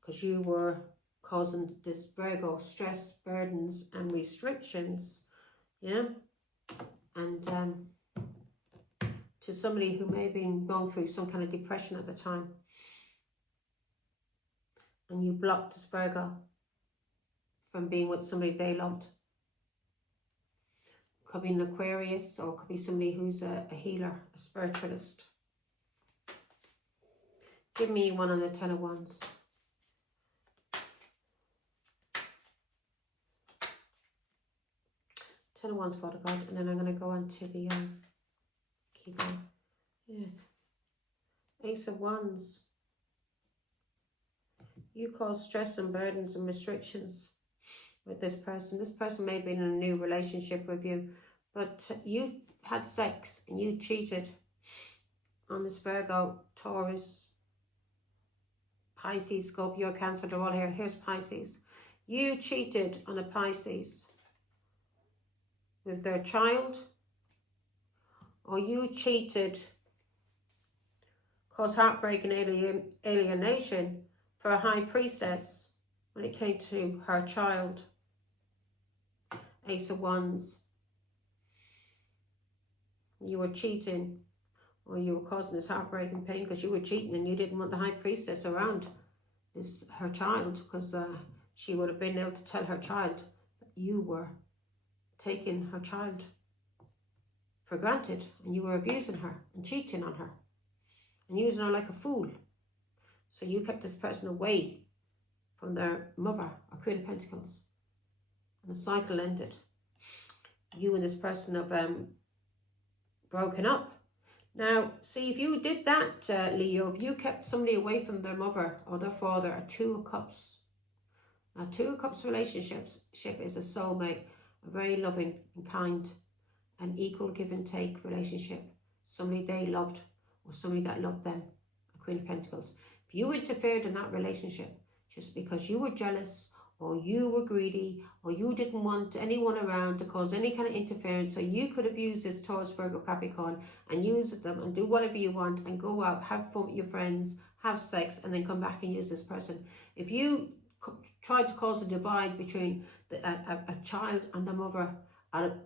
Because you were causing this Virgo stress, burdens and restrictions. Yeah. And to somebody who may have been going through some kind of depression at the time. And you blocked this Virgo from being with somebody they loved. Could be an Aquarius, or could be somebody who's a healer, a spiritualist. Give me one on the Ten of Wands. Ten of Wands for the God, and then I'm going to go on to the keep on. Yeah. Ace of Wands. You cause stress and burdens and restrictions with this person. This person may be in a new relationship with you, but you had sex and you cheated on this Virgo, Taurus, Pisces, Scorpio, Cancer. They're all here. Here's Pisces. You cheated on a Pisces with their child, or you cheated, caused heartbreak and alienation for a high priestess when it came to her child. Ace of Wands. You were cheating, or you were causing this heartbreak and pain because you were cheating and you didn't want the high priestess around her child, because she would have been able to tell her child that you were taking her child for granted and you were abusing her and cheating on her and using her like a fool. So you kept this person away from their mother, a Queen of Pentacles, and the cycle ended. You and this person have broken up. Now, see, if you did that, Leo, if you kept somebody away from their mother or their father, a Two of Cups. A Two of Cups relationship is a soulmate, a very loving and kind and equal give and take relationship. Somebody they loved or somebody that loved them, a Queen of Pentacles. If you interfered in that relationship just because you were jealous or you were greedy or you didn't want anyone around to cause any kind of interference, so you could abuse this Taurus, Virgo, Capricorn and use them and do whatever you want and go out, have fun with your friends, have sex, and then come back and use this person. If you tried to cause a divide between a child and the mother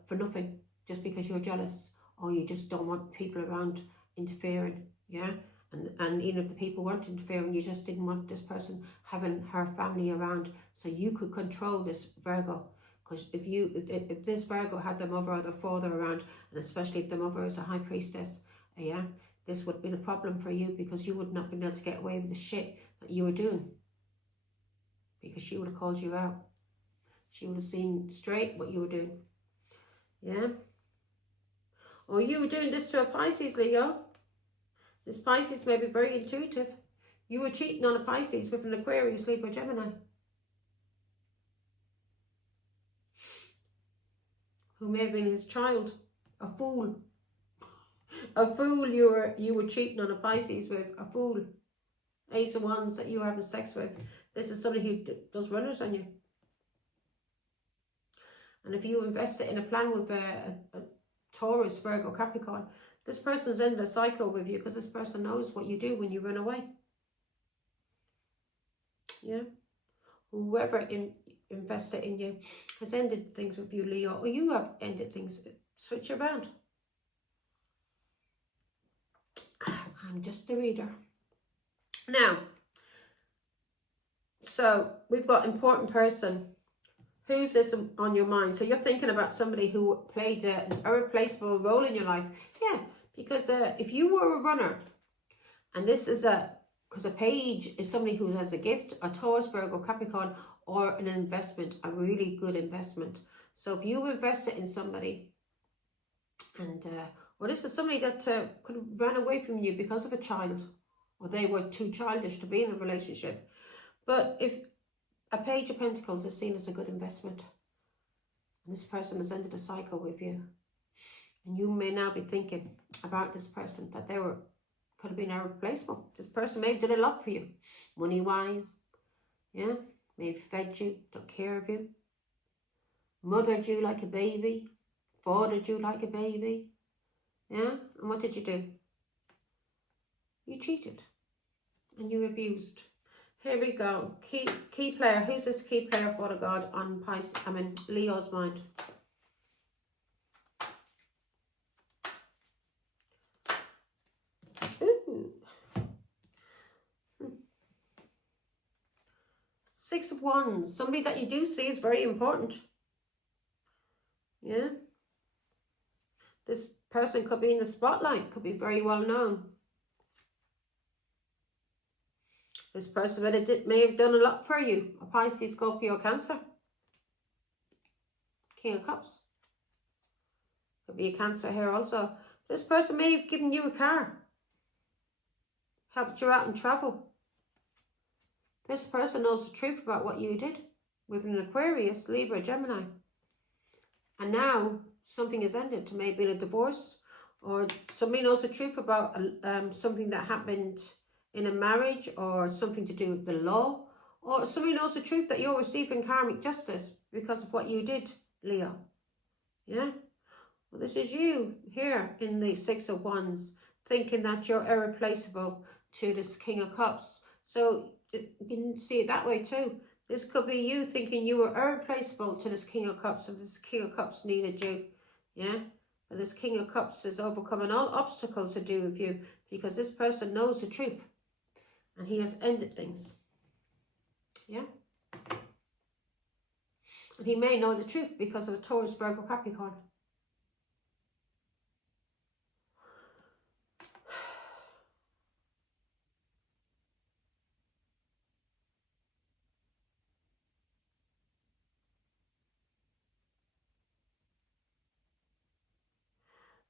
for nothing, just because you're jealous or you just don't want people around interfering, yeah? And even if the people weren't interfering, you just didn't want this person having her family around, so you could control this Virgo. Because if this Virgo had their mother or their father around, and especially if the mother is a high priestess, yeah, this would have been a problem for you, because you would not have been able to get away with the shit that you were doing, because she would have called you out. She would have seen straight what you were doing, yeah. Or you were doing this to a Pisces, Leo. This Pisces may be very intuitive. You were cheating on a Pisces with an Aquarius, Libra, Gemini, who may have been his child, a fool. A fool you were cheating on a Pisces with, a fool. Ace of Wands that you were having sex with. This is somebody who does runners on you. And if you invested in a plan with a Taurus, Virgo, Capricorn, this person's in the cycle with you because this person knows what you do when you run away. Yeah. Whoever invested in you has ended things with you, Leo, or you have ended things. Switch around. I'm just a reader. Now, so we've got important person. Who's this on your mind? So you're thinking about somebody who played an irreplaceable role in your life. Yeah, because if you were a runner, and this is because a page is somebody who has a gift, a Taurus, Virgo, Capricorn, or an investment, a really good investment. So if you invested in somebody, and or this is somebody that could have ran away from you because of a child, or they were too childish to be in a relationship. But if a Page of Pentacles is seen as a good investment, and this person has ended a cycle with you, and you may now be thinking about this person, that they could have been irreplaceable. This person may have did a lot for you, money-wise, yeah, may have fed you, took care of you, mothered you like a baby, fathered you like a baby, yeah, and what did you do? You cheated, and you abused. Here we go. Key player. Who's this key player for the God on Leo's mind? Ooh. Six of Wands. Somebody that you do see is very important. Yeah. This person could be in the spotlight, could be very well known. This person may have done a lot for you. A Pisces, Scorpio, Cancer. King of Cups. Could be a Cancer here also. This person may have given you a car. Helped you out in travel. This person knows the truth about what you did. With an Aquarius, Libra, Gemini. And now something has ended. Maybe a divorce. Or somebody knows the truth about something that happened in a marriage, or something to do with the law, or somebody knows the truth that you're receiving karmic justice because of what you did, Leo. Yeah? Well, this is you here in the Six of Wands, thinking that you're irreplaceable to this King of Cups. So you can see it that way too. This could be you thinking you were irreplaceable to this King of Cups, and this King of Cups needed you. Yeah? But this King of Cups is overcoming all obstacles to do with you, because this person knows the truth. And he has ended things. Yeah? And he may know the truth because of a Taurus, Virgo, Capricorn.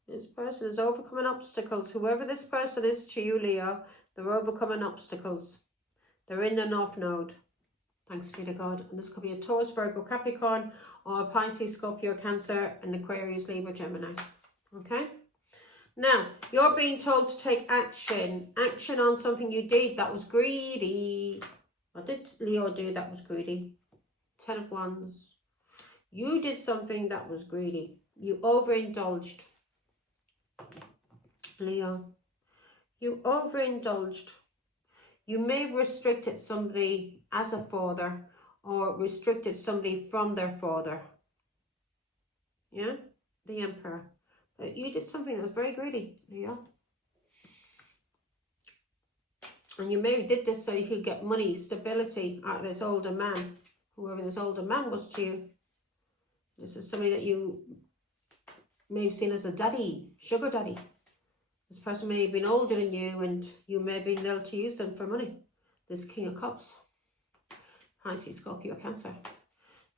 This person is overcoming obstacles. Whoever this person is to you, Leo, they're overcoming obstacles. They're in the North Node. Thanks be to God. And this could be a Taurus, Virgo, Capricorn, or a Pisces, Scorpio, Cancer, and Aquarius, Libra, Gemini. Okay? Now, you're being told to take action. Action on something you did that was greedy. What did Leo do that was greedy? 10 of Wands. You did something that was greedy. You overindulged. Leo. You overindulged. You may have restricted somebody as a father, or restricted somebody from their father. Yeah? The Emperor. But you did something that was very greedy, Leo. And you may have did this so you could get money, stability out of this older man. Whoever this older man was to you. This is somebody that you may have seen as a daddy, sugar daddy. This person may have been older than you, and you may have been able to use them for money. This King of Cups. Pisces, Scorpio, Cancer.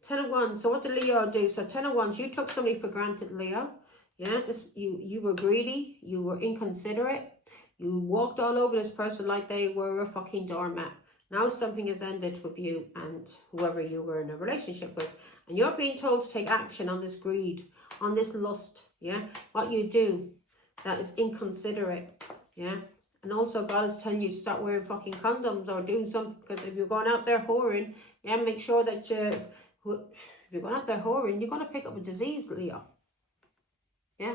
10 of Wands. So what did Leo do? So 10 of Wands, you took somebody for granted, Leo. Yeah, you were greedy. You were inconsiderate. You walked all over this person like they were a fucking doormat. Now something has ended with you and whoever you were in a relationship with. And you're being told to take action on this greed, on this lust. Yeah, what you do that is inconsiderate. Yeah. And also God is telling you to start wearing fucking condoms or doing something, because if you're going out there whoring, yeah, make sure that if you're going out there whoring, you're going to pick up a disease, Leo. Yeah,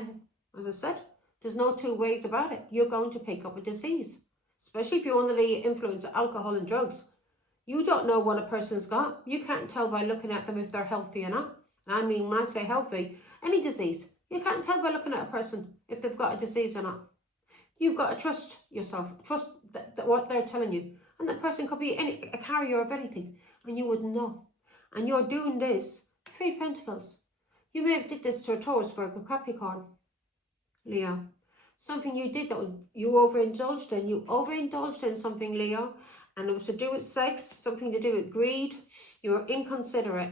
as I said, there's no two ways about it. You're going to pick up a disease, especially if you're under the influence of alcohol and drugs. You don't know what a person's got. You can't tell by looking at them if they're healthy or not. I mean, when I say healthy, any disease, you can't tell by looking at a person if they've got a disease or not. You've got to trust yourself, trust that what they're telling you. And that person could be a carrier of anything, and you wouldn't know. And you're doing this, 3 Pentacles. You may have did this to a Taurus, Virgo, Capricorn, Leo. Something you did that was, you overindulged in. You overindulged in something, Leo. And it was to do with sex, something to do with greed. You were inconsiderate.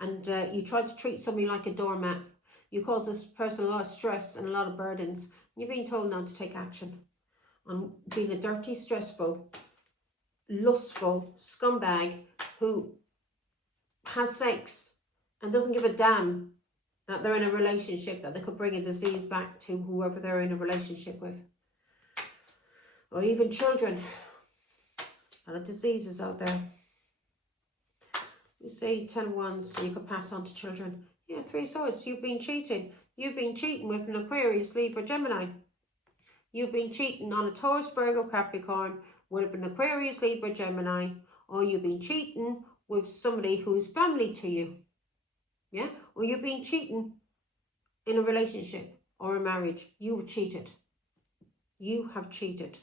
And you tried to treat somebody like a doormat. You caused this person a lot of stress and a lot of burdens. You're being told now to take action on being a dirty, stressful, lustful scumbag who has sex and doesn't give a damn that they're in a relationship, that they could bring a disease back to whoever they're in a relationship with. Or even children. A lot of diseases out there. You say 10 Wands, so you could pass on to children. Yeah, 3 Swords. You've been cheating. You've been cheating with an Aquarius, Libra, Gemini. You've been cheating on a Taurus, Virgo, Capricorn with an Aquarius, Libra, Gemini. Or you've been cheating with somebody who's family to you. Yeah? Or you've been cheating in a relationship or a marriage. You've cheated. You have cheated.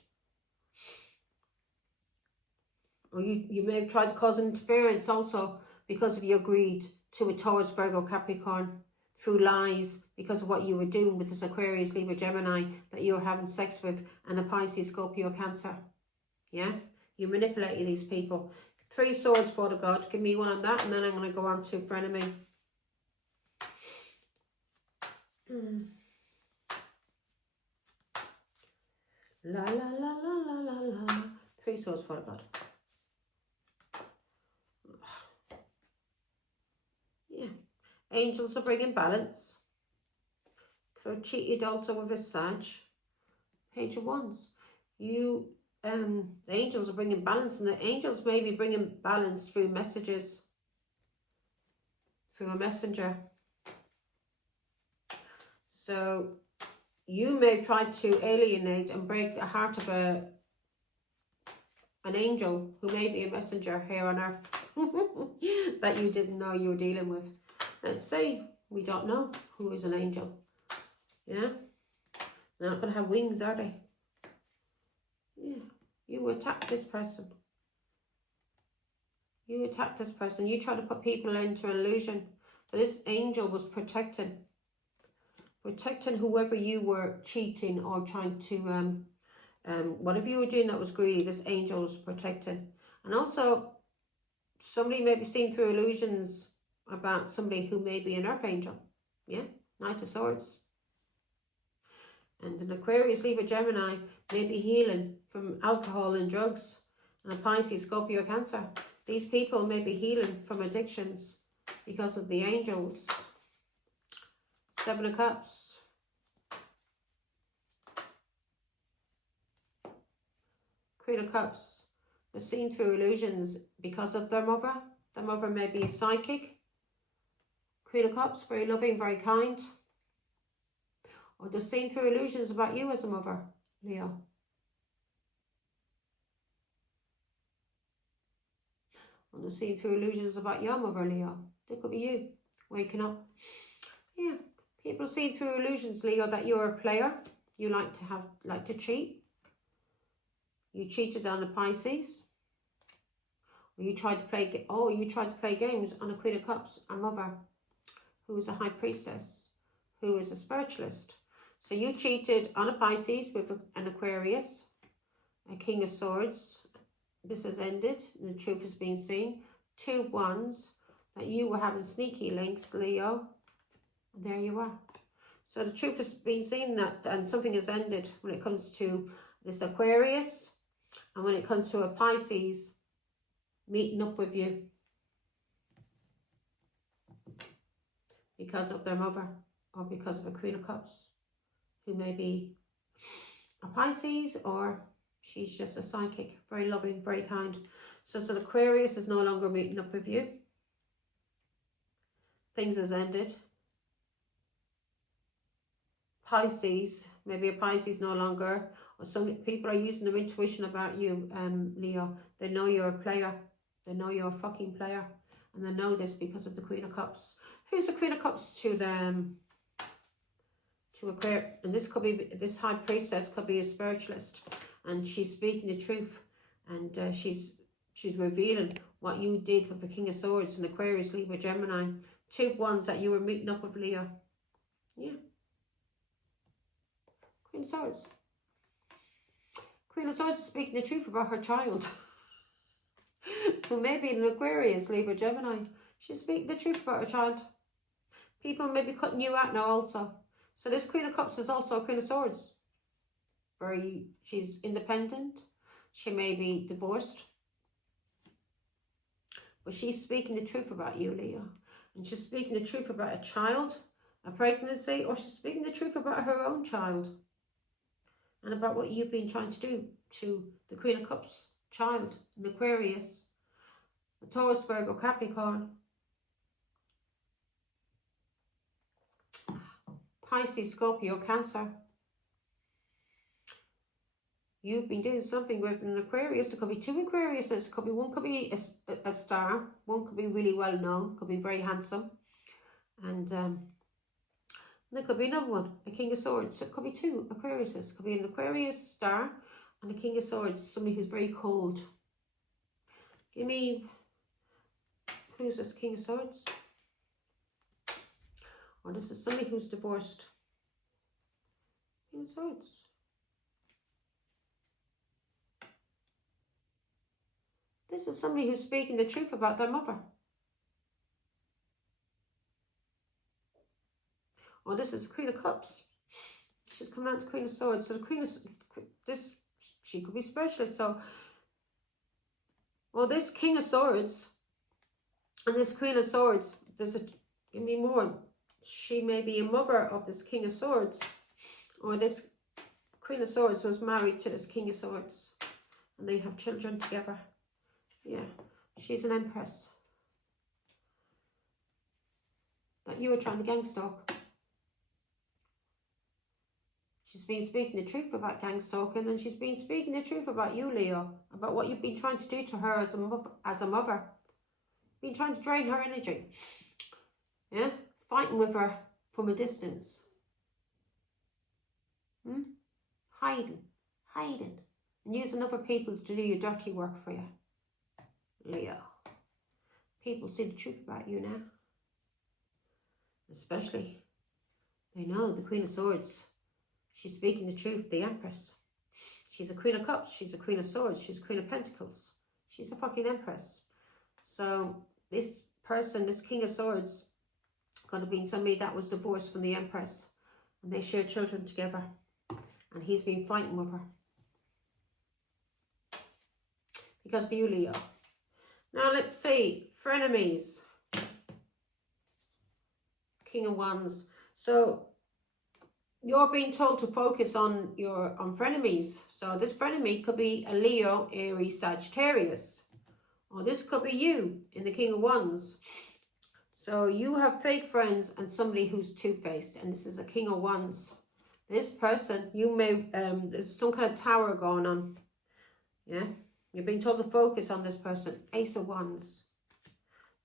Or you may have tried to cause interference also because of your greed to a Taurus, Virgo, Capricorn. through lies because of what you were doing with this Aquarius, Libra, Gemini that you were having sex with, and a Pisces, Scorpio, Cancer. Yeah? You manipulated these people. 3 Swords, Father God. Give me one on that, and then I'm going to go on to frenemy. La la la la la la la. 3 Swords, Father God. Yeah. Angels are bringing balance. Could have cheated also with a Sag. Page of Wands. You, the angels are bringing balance, and the angels may be bringing balance through messages, through a messenger. So you may try to alienate and break the heart of an angel who may be a messenger here on earth that you didn't know you were dealing with. Let's say we don't know who is an angel. Yeah, they're not going to have wings, are they? Yeah, you attack this person. You attack this person. You try to put people into an illusion. So this angel was protecting whoever you were cheating or trying to, whatever you were doing that was greedy, this angel was protecting. And also, somebody may be seeing through illusions about somebody who may be an earth angel. Yeah, Knight of Swords. And an Aquarius, Libra, Gemini may be healing from alcohol and drugs. And a Pisces, Scorpio, Cancer. These people may be healing from addictions because of the angels. 7 of Cups. Queen of Cups. They're seen through illusions because of their mother. Their mother may be a psychic. Queen of Cups, very loving, very kind. Or they're seen through illusions about you as a mother, Leo. Or they're seen through illusions about your mother, Leo. That could be you, waking up. Yeah, people see through illusions, Leo, that you're a player. You like to cheat. You cheated on a Pisces. Or you tried to play games on a Queen of Cups, a mother, who is a high priestess, who is a spiritualist. So you cheated on a Pisces with an Aquarius, a King of Swords. This has ended, and the truth has been seen. 2 Wands, that you were having sneaky links, Leo. And there you are. So the truth has been seen, that, and something has ended when it comes to this Aquarius, and when it comes to a Pisces meeting up with you because of their mother, or because of a Queen of Cups, who may be a Pisces, or she's just a psychic, very loving, very kind. So the Aquarius is no longer meeting up with you. Things has ended. Pisces, maybe a Pisces no longer, or some people are using their intuition about you, Leo. They know you're a player. They know you're a fucking player. And they know this because of the Queen of Cups. Who's the Queen of Cups to them? To Aquarius, and this could be, this high priestess could be a spiritualist, and she's speaking the truth, and she's revealing what you did with the King of Swords and Aquarius, Libra, Gemini. 2 Wands that you were meeting up with, Leo. Yeah. Queen of Swords. Queen of Swords is speaking the truth about her child, who may be an Aquarius, Libra, Gemini. She's speaking the truth about her child. People may be cutting you out now also. So this Queen of Cups is also a Queen of Swords. She's independent. She may be divorced. But she's speaking the truth about you, Leo. And she's speaking the truth about a child, a pregnancy, or she's speaking the truth about her own child. And about what you've been trying to do to the Queen of Cups child, an Aquarius, a Taurus, Virgo, Capricorn, Pisces, Scorpio, Cancer. You've been doing something with an Aquarius. There could be 2 Aquariuses. One could be a star. One could be really well known. Could be very handsome. And there could be another one, a King of Swords. So it could be 2 Aquariuses. Could be an Aquarius star and a King of Swords. Somebody who's very cold. Give me, who's this King of Swords? Or this is somebody who's divorced. King of Swords. This is somebody who's speaking the truth about their mother. Or this is the Queen of Cups. She's coming out the Queen of Swords. So the Queen of this, she could be spiritualist. So, well, this King of Swords and this Queen of Swords, there's a, give me more. She may be a mother of this King of Swords, or this Queen of Swords was married to this King of Swords, and they have children together. Yeah, she's an empress that you were trying to gang stalk. She's been speaking the truth about gang stalking, and she's been speaking the truth about you, Leo, about what you've been trying to do to her as a mother. Been trying to drain her energy. Yeah, fighting with her from a distance. Hiding, and using other people to do your dirty work for you, Leo. People see the truth about you now. Especially, they know the Queen of Swords. She's speaking the truth, the Empress. She's a Queen of Cups, she's a Queen of Swords, she's a Queen of Pentacles. She's a fucking Empress. So this person, this King of Swords, going to be somebody that was divorced from the Empress. And they share children together. And he's been fighting with her. Because of you, Leo. Now let's see. Frenemies. King of Wands. So you're being told to focus on your frenemies. So this frenemy could be a Leo, Aries, Sagittarius. Or this could be you in the King of Wands. So you have fake friends and somebody who's two-faced. And this is a King of Wands. This person, you may, there's some kind of tower going on. Yeah. You're being told to focus on this person. Ace of Wands.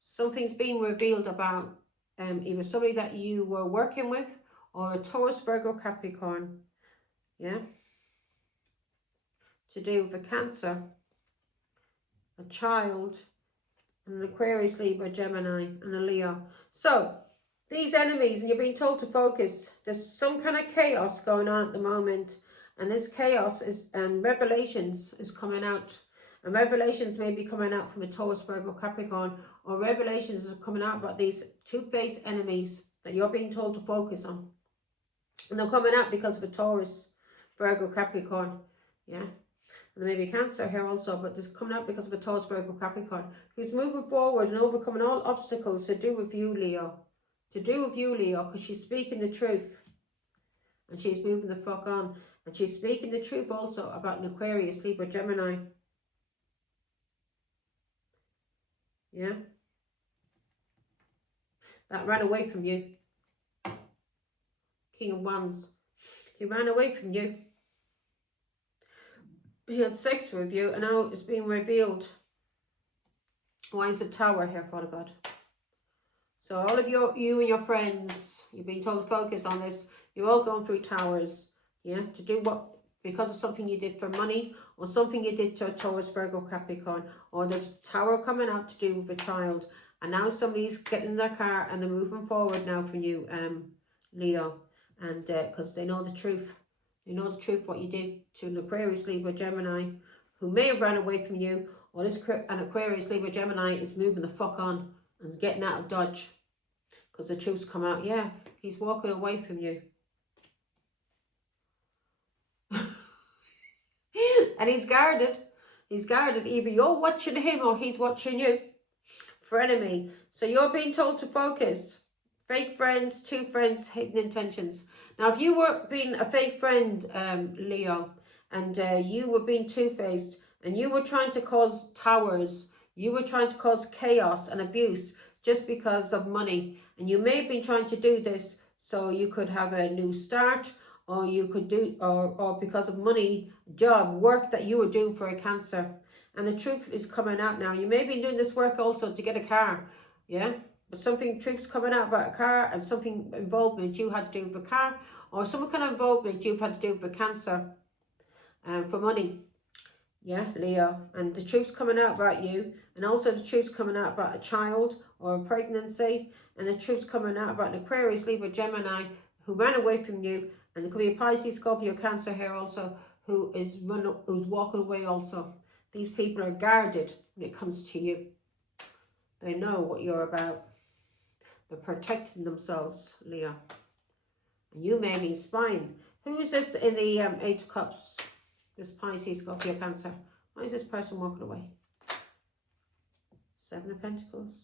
Something's being revealed about either somebody that you were working with, or a Taurus, Virgo, Capricorn. Yeah. To do with a Cancer, a child, an Aquarius, Libra, Gemini, and a Leo. So, these enemies, and you're being told to focus. There's some kind of chaos going on at the moment. And this chaos is, and revelations is coming out. And revelations may be coming out from a Taurus, Virgo, Capricorn. Or revelations are coming out about these two-faced enemies that you're being told to focus on. And they're coming out because of a Taurus, Virgo, Capricorn. Yeah. And there may be a Cancer here also, but it's coming out because of a Taurus, Virgo, Capricorn. Who's moving forward and overcoming all obstacles to do with you, Leo. To do with you, Leo, because she's speaking the truth. And she's moving the fuck on. And she's speaking the truth also about an Aquarius, Libra, Gemini. Yeah. That ran away from you. King of Wands. He ran away from you. He had sex with you, and now it's being revealed. Why is the Tower here, Father God? So all of you and your friends, you've been told to focus on this. You're all going through towers, yeah, to do what, because of something you did for money, or something you did to a Taurus, Virgo, Capricorn, or there's a tower coming out to do with a child, and now somebody's getting in their car and they're moving forward now from you, Leo, and because they know the truth. They know the truth, what you did to an Aquarius, Libra, Gemini, who may have ran away from you, or this an Aquarius, Libra, Gemini is moving the fuck on and getting out of Dodge. Because the truth's come out. Yeah, he's walking away from you. And he's guarded. He's guarded. Either you're watching him or he's watching you. Frenemy. So you're being told to focus. Fake friends, two friends, hidden intentions. Now, if you were being a fake friend, Leo, and you were being two-faced, and you were trying to cause towers, you were trying to cause chaos and abuse just because of money, and you may have been trying to do this so you could have a new start, or you could do, or because of money, job, work that you were doing for a Cancer. And the truth is coming out now. You may be doing this work also to get a car, yeah? But something, truth's coming out about a car, and something involvement you had to do with a car, or some kind of involvement you've had to do with a Cancer for money. Yeah, Leo. And the truth's coming out about you. And also the truth's coming out about a child or a pregnancy. And the truth's coming out about an Aquarius, Libra, Gemini who ran away from you. And there could be a Pisces, Scorpio, Cancer here also who's walking away also. These people are guarded when it comes to you. They know what you're about. They're protecting themselves, Leo. And you may be spying. Who is this in the Eight of Cups? This Pisces, Scorpio, Cancer. Why is this person walking away? Seven of Pentacles.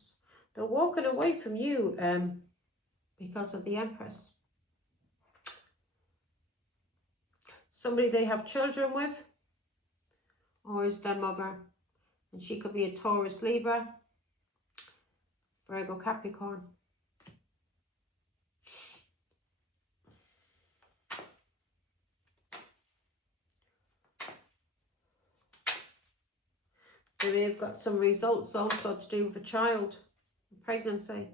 They're walking away from you because of the Empress. Somebody they have children with, or is their mother. And she could be a Taurus, Libra, Virgo, Capricorn. Maybe they've got some results also to do with a child, pregnancy.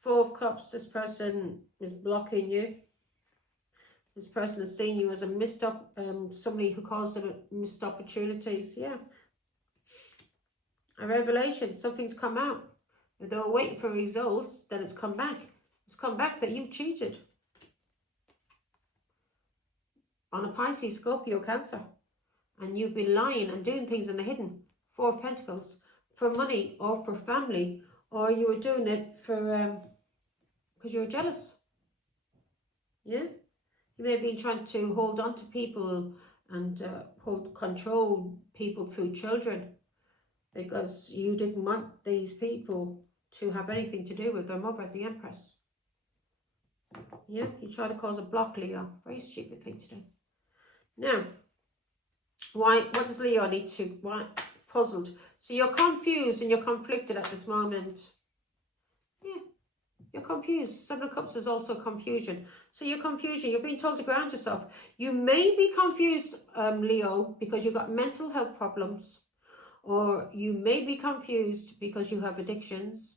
Four of Cups, this person is blocking you. This person is seeing you as a somebody who caused them missed opportunities. Yeah. A revelation, something's come out. If they were waiting for results, then it's come back. It's come back that you cheated. On a Pisces, Scorpio, Cancer. And you've been lying and doing things in the hidden. Four of Pentacles. For money or for family. Or you were doing it for because you were jealous. Yeah? You may have been trying to hold on to people and control people through children. Because you didn't want these people to have anything to do with their mother, the Empress. Yeah, you try to cause a block, Leo. Very stupid thing to do. Now, what does Leo need to, why? Puzzled. So you're confused and you're conflicted at this moment. Yeah, you're confused. Seven of Cups is also confusion. So you're confusion. You're being told to ground yourself. You may be confused, Leo, because you've got mental health problems. Or you may be confused because you have addictions.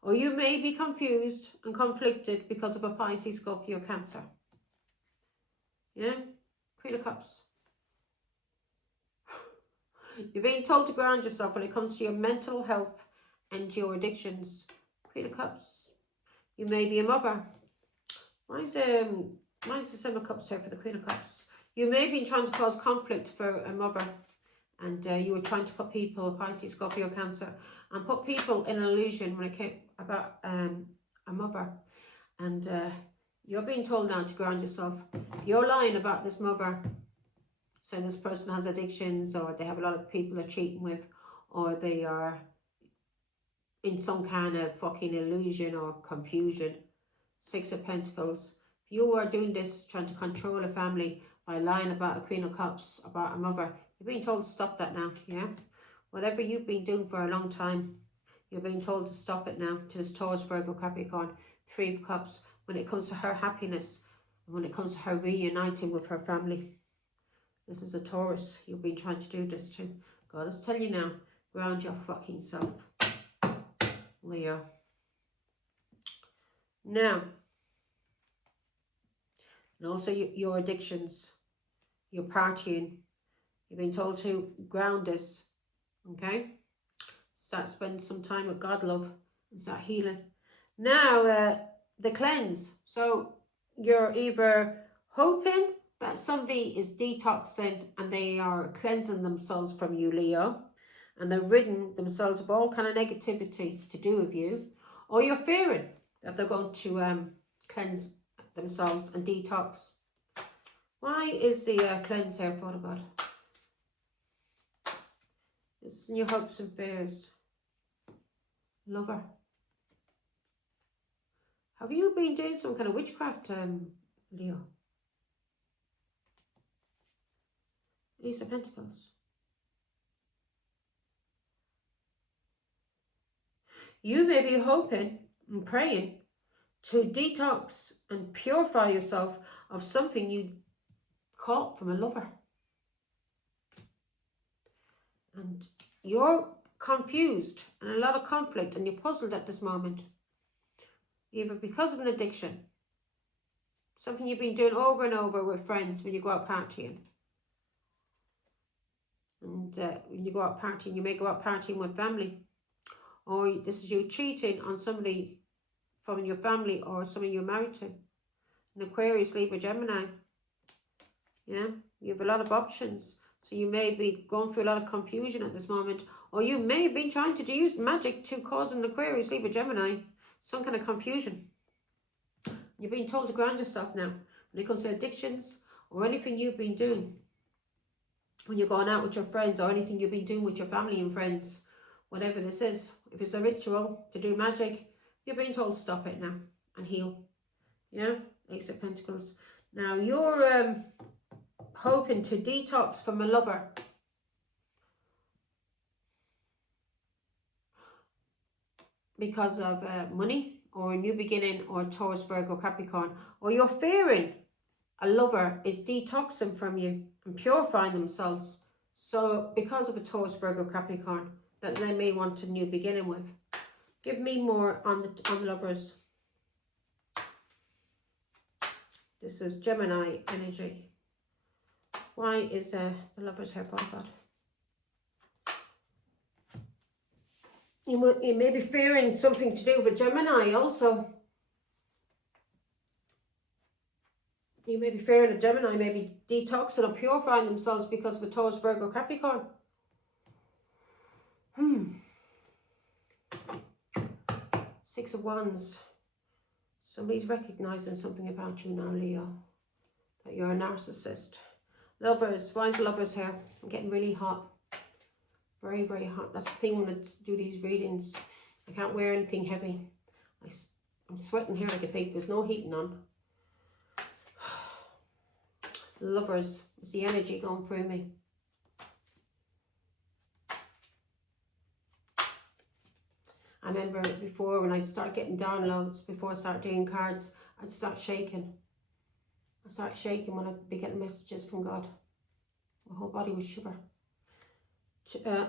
Or you may be confused and conflicted because of a Pisces, Scorpio, Cancer. Yeah? Queen of Cups. You're being told to ground yourself when it comes to your mental health and your addictions. Queen of Cups. You may be a mother. Why is the Seven of Cups here for the Queen of Cups? You may be trying to cause conflict for a mother. And you were trying to put people, Pisces, Scorpio, Cancer, and put people in an illusion when it came about a mother. And you're being told now to ground yourself. You're lying about this mother, saying this person has addictions, or they have a lot of people they're cheating with, or they are in some kind of fucking illusion or confusion. Six of Pentacles. You are doing this, trying to control a family by lying about a Queen of Cups, about a mother. You're being told to stop that now, yeah? Whatever you've been doing for a long time, you're being told to stop it now. To this Taurus, Virgo, Capricorn, Three of Cups. When it comes to her happiness, and when it comes to her reuniting with her family. This is a Taurus. You've been trying to do this to. God is telling you now, ground your fucking self. Leo. Now, and also your addictions, your partying. You've been told to ground this, okay? Start spending some time with God, love, and start healing. Now, the cleanse. So you're either hoping that somebody is detoxing and they are cleansing themselves from you, Leo, and they're ridding themselves of all kind of negativity to do with you, or you're fearing that they're going to cleanse themselves and detox. Why is the cleanse here, Father God? It's in your hopes and fears. Lover. Have you been doing some kind of witchcraft, Leo? Ace of Pentacles. You may be hoping and praying to detox and purify yourself of something you caught from a lover. And you're confused and a lot of conflict, and you're puzzled at this moment. Either because of an addiction, something you've been doing over and over with friends when you go out partying. And when you go out partying, you may go out partying with family. Or this is you cheating on somebody from your family or somebody you're married to. An Aquarius, Libra, Gemini. Yeah, you have a lot of options. So you may be going through a lot of confusion at this moment. Or you may have been trying to use magic to cause an Aquarius, Libra, Gemini some kind of confusion. You're being told to ground yourself now. When it comes to addictions or anything you've been doing. When you're going out with your friends or anything you've been doing with your family and friends. Whatever this is. If it's a ritual to do magic, you're being told to stop it now and heal. Yeah? Ace of Pentacles. Now you're hoping to detox from a lover. Because of money or a new beginning or Taurus, Virgo, Capricorn. Or you're fearing a lover is detoxing from you and purifying themselves. So because of a Taurus, Virgo, Capricorn that they may want a new beginning with. Give me more on the lovers. This is Gemini energy. Why is the lovers here, oh God? You may be fearing something to do with Gemini also. You may be fearing a Gemini, maybe detoxing or purifying themselves because of a Taurus, Virgo, Capricorn. Six of Wands. Somebody's recognizing something about you now, Leo. That you're a narcissist. Lovers. Why is lovers here? I'm getting really hot. Very, very hot. That's the thing when I do these readings. I can't wear anything heavy. I'm sweating here like a pig. There's no heating on. Lovers. It's the energy going through me. I remember before when I start getting downloads, before I start doing cards, I'd start shaking. I start shaking when I'd be getting messages from God. My whole body would shiver.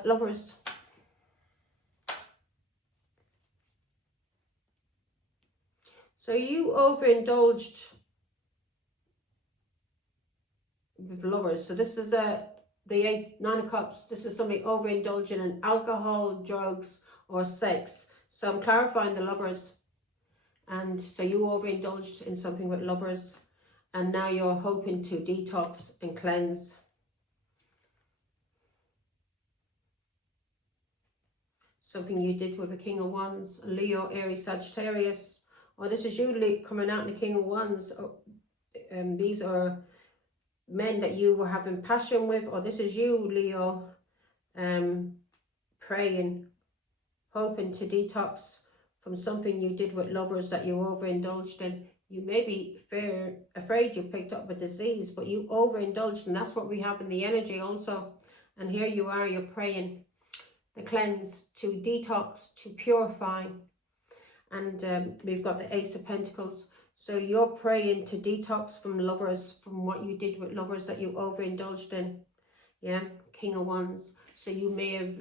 Lovers. So you overindulged with lovers. So this is the Nine of Cups. This is somebody overindulging in alcohol, drugs, or sex. So I'm clarifying the lovers. And so you overindulged in something with lovers. And now you're hoping to detox and cleanse. Something you did with the King of Wands, Leo, Aries, Sagittarius. Or this is you coming out in the King of Wands. These are men that you were having passion with. Or this is you, Leo, praying, hoping to detox from something you did with lovers that you overindulged in. You may be afraid you've picked up a disease, but you overindulged, and that's what we have in the energy also. And here you are, you're praying the cleanse, to detox, to purify. And we've got the Ace of Pentacles. So you're praying to detox from lovers, from what you did with lovers that you overindulged in. Yeah, King of Wands. So you may have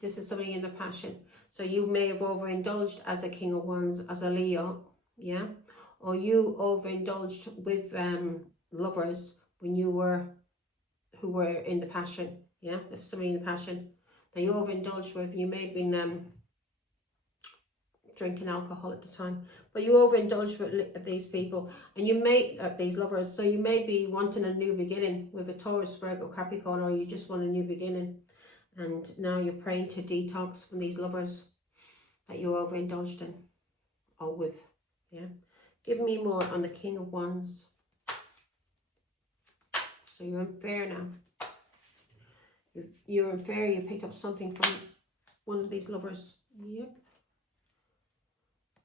this is something in the passion. So you may have overindulged as a King of Wands, as a Leo. Yeah. Or you overindulged with lovers when you who were in the passion. Yeah, there's somebody in the passion that you overindulged with. You may have been drinking alcohol at the time, but you overindulged with these people, and you may these lovers. So you may be wanting a new beginning with a Taurus, Virgo, Capricorn, or you just want a new beginning, and now you're praying to detox from these lovers that you overindulged in or with. Yeah. Give me more on the King of Wands. So you're in fear now. You're in fear. You picked up something from one of these lovers. Yep.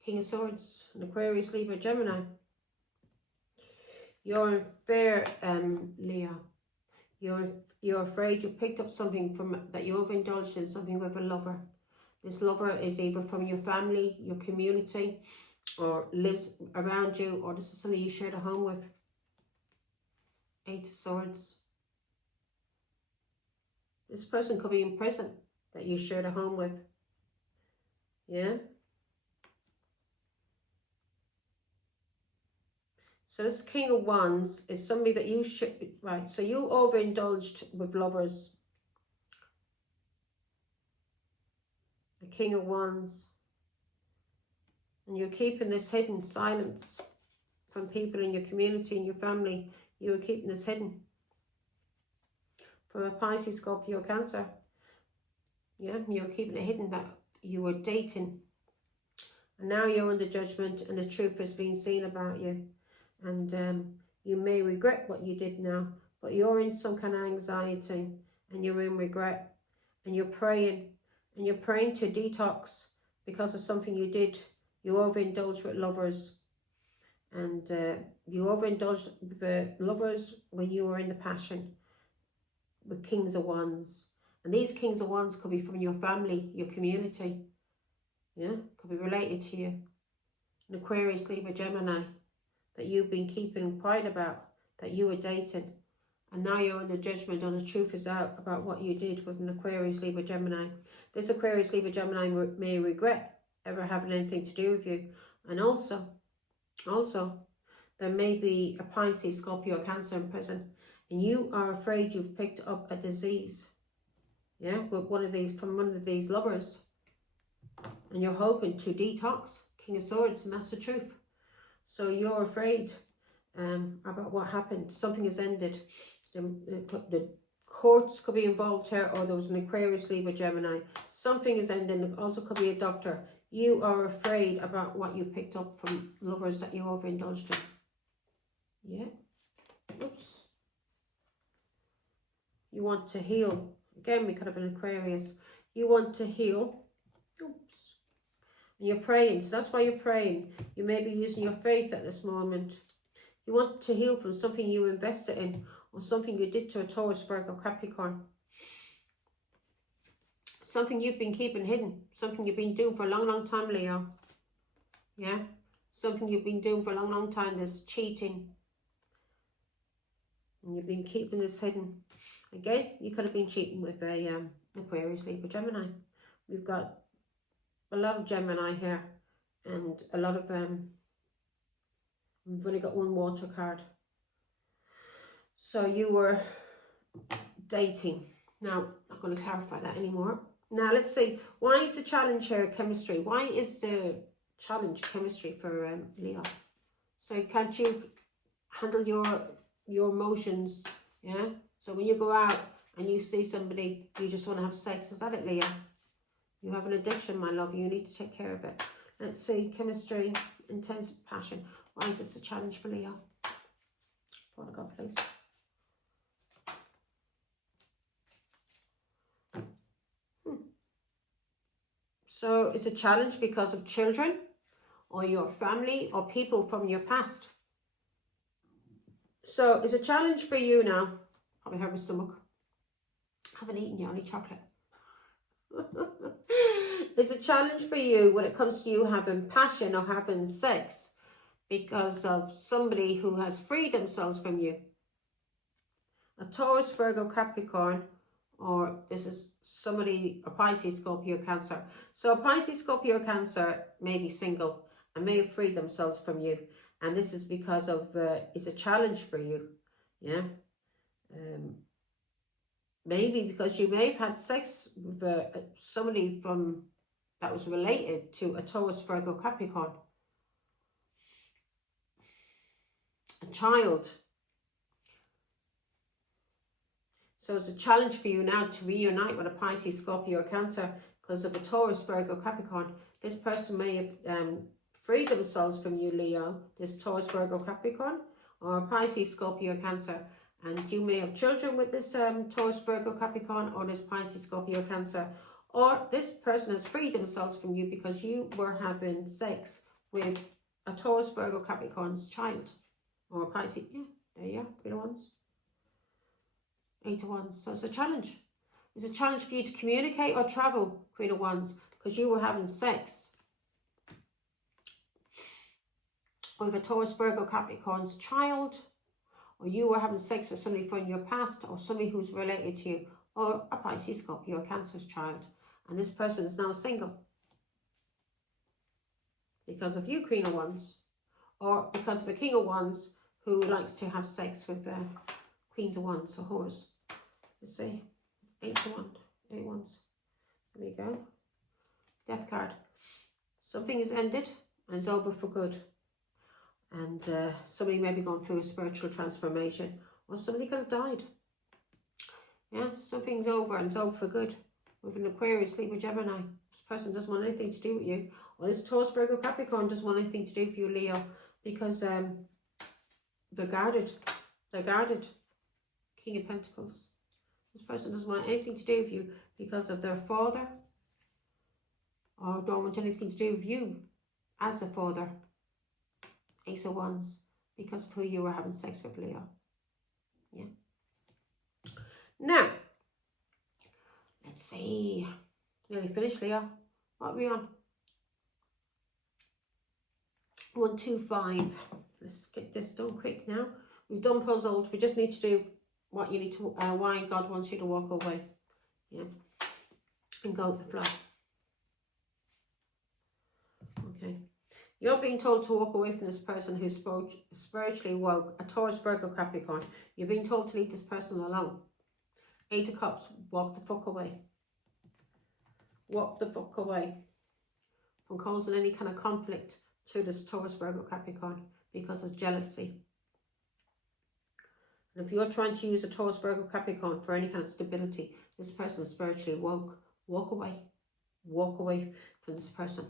King of Swords, an Aquarius, Libra, Gemini. You're in fear, Leo. You're afraid you picked up something from that you overindulged in, something with a lover. This lover is either from your family, your community, or lives around you, or this is somebody you shared a home with. Eight of Swords. This person could be in prison that you shared a home with. Yeah. So this King of Wands is somebody that you should, right, so you overindulged with lovers. King of Wands. And you're keeping this hidden, silence from people in your community, in your family. You were keeping this hidden. From a Pisces, Scorpio, Cancer. Yeah, you were keeping it hidden that you were dating. And now you're under judgment and the truth is being seen about you. And you may regret what you did now, but you're in some kind of anxiety and you're in regret. And you're praying. And you're praying to detox because of something you did. You overindulged with lovers. And you overindulged with the lovers when you were in the passion. With Kings of Wands. And these Kings of Wands could be from your family, your community. Yeah, could be related to you. An Aquarius, Libra, Gemini that you've been keeping quiet about, that you were dating. And now you're under judgment and the truth is out about what you did with an Aquarius, Libra, Gemini. This Aquarius, Libra, Gemini may regret ever having anything to do with you. And also, there may be a Pisces, Scorpio, Cancer in prison. And you are afraid you've picked up a disease. Yeah, with from one of these lovers. And you're hoping to detox. King of Swords, and that's the truth. So you're afraid about what happened. Something has ended. The courts could be involved here, or there was an Aquarius, Libra, Gemini. Something is ending. It also could be a doctor. You are afraid about what you picked up from lovers that you overindulged in. Yeah. Oops. You want to heal. Again, we could have an Aquarius. You want to heal. Oops. And you're praying. So that's why you're praying. You may be using your faith at this moment. You want to heal from something you invested in or something you did to a Taurus, Virgo, Capricorn. Something you've been keeping hidden. Something you've been doing for a long, long time, Leo. Yeah? Something you've been doing for a long, long time. There's cheating. And you've been keeping this hidden. Again, you could have been cheating with a Aquarius, Libra, Gemini. We've got a lot of Gemini here. And a lot of... we've only got one water card. So you were dating. Now, I'm not going to clarify that anymore. Now, let's see. Why is the challenge here chemistry? Why is the challenge chemistry for Leo? So can't you handle your emotions? Yeah? So when you go out and you see somebody, you just want to have sex. Is that it, Leo? You have an addiction, my love. You need to take care of it. Let's see. Chemistry, intense passion. Why is this a challenge for Leo? Father God, please. So it's a challenge because of children or your family or people from your past. So it's a challenge for you now. Probably hurt my stomach. I haven't eaten yet, only chocolate. It's a challenge for you when it comes to you having passion or having sex because of somebody who has freed themselves from you. A Taurus, Virgo, Capricorn, or this is somebody, a Pisces, Scorpio, Cancer. So a Pisces, Scorpio, Cancer may be single and may have freed themselves from you. And this is because of, it's a challenge for you. Yeah. Maybe because you may have had sex with somebody from that was related to a Taurus, Virgo, Capricorn. A child. So it's a challenge for you now to reunite with a Pisces, Scorpio, or Cancer because of a Taurus, Virgo, Capricorn. This person may have freed themselves from you, Leo, this Taurus, Virgo, Capricorn, or a Pisces, Scorpio, Cancer. And you may have children with this Taurus, Virgo, Capricorn, or this Pisces, Scorpio, Cancer. Or this person has freed themselves from you because you were having sex with a Taurus, Virgo, Capricorn's child. Or a Pisces. Yeah, there you are. Queen of Wands. 8 of Wands. So it's a challenge. It's a challenge for you to communicate or travel, Queen of Wands, because you were having sex with a Taurus, Virgo, Capricorn's child, or you were having sex with somebody from your past, or somebody who's related to you, or a Pisces, Scorpio, or Cancer's child. And this person is now single because of you, Queen of Wands, or because of a King of Wands who likes to have sex with Queens of Wands, or whores. Let's see. 8 of Wands. 8 Wands. There we go. Death card. Something is ended and it's over for good. And somebody may be going through a spiritual transformation, or somebody could have died. Yeah, something's over and it's over for good. With an Aquarius, Libra, Gemini. This person doesn't want anything to do with you. Or this Taurus, Virgo, Capricorn doesn't want anything to do with you, Leo. Because they're guarded. They're guarded. King of Pentacles. This person doesn't want anything to do with you because of their father. Or don't want anything to do with you as a father. Ace of Wands. Because of who you were having sex with, Leo. Yeah. Now, let's see. Nearly finished, Leo. What are we on? 1, 2, 5. Let's get this done quick now. We've done puzzled. We just need to do what you need to, why God wants you to walk away. Yeah. And go with the flow. Okay. You're being told to walk away from this person who's spiritually woke, a Taurus, Virgo, Capricorn. You're being told to leave this person alone. 8 of Cups, walk the fuck away. Walk the fuck away from causing any kind of conflict to this Taurus, Virgo, Capricorn because of jealousy. And if you're trying to use a Taurus, Virgo, Capricorn for any kind of stability, this person is spiritually woke. Walk away. Walk away from this person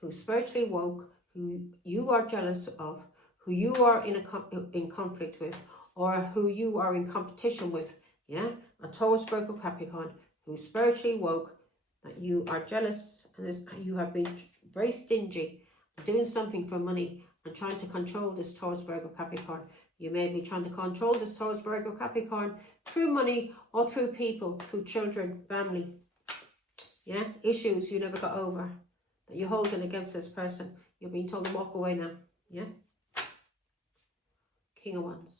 who's spiritually woke, who you are jealous of, who you are in conflict with, or who you are in competition with. Yeah, a Taurus, Virgo, Capricorn who's spiritually woke, that you are jealous and you have been very stingy, doing something for money and trying to control this Taurus, Virgo, Capricorn. You may be trying to control this Taurus, Virgo, Capricorn through money or through people, through children, family. Yeah, issues you never got over that you're holding against this person. You're being told to walk away now. Yeah. King of Wands.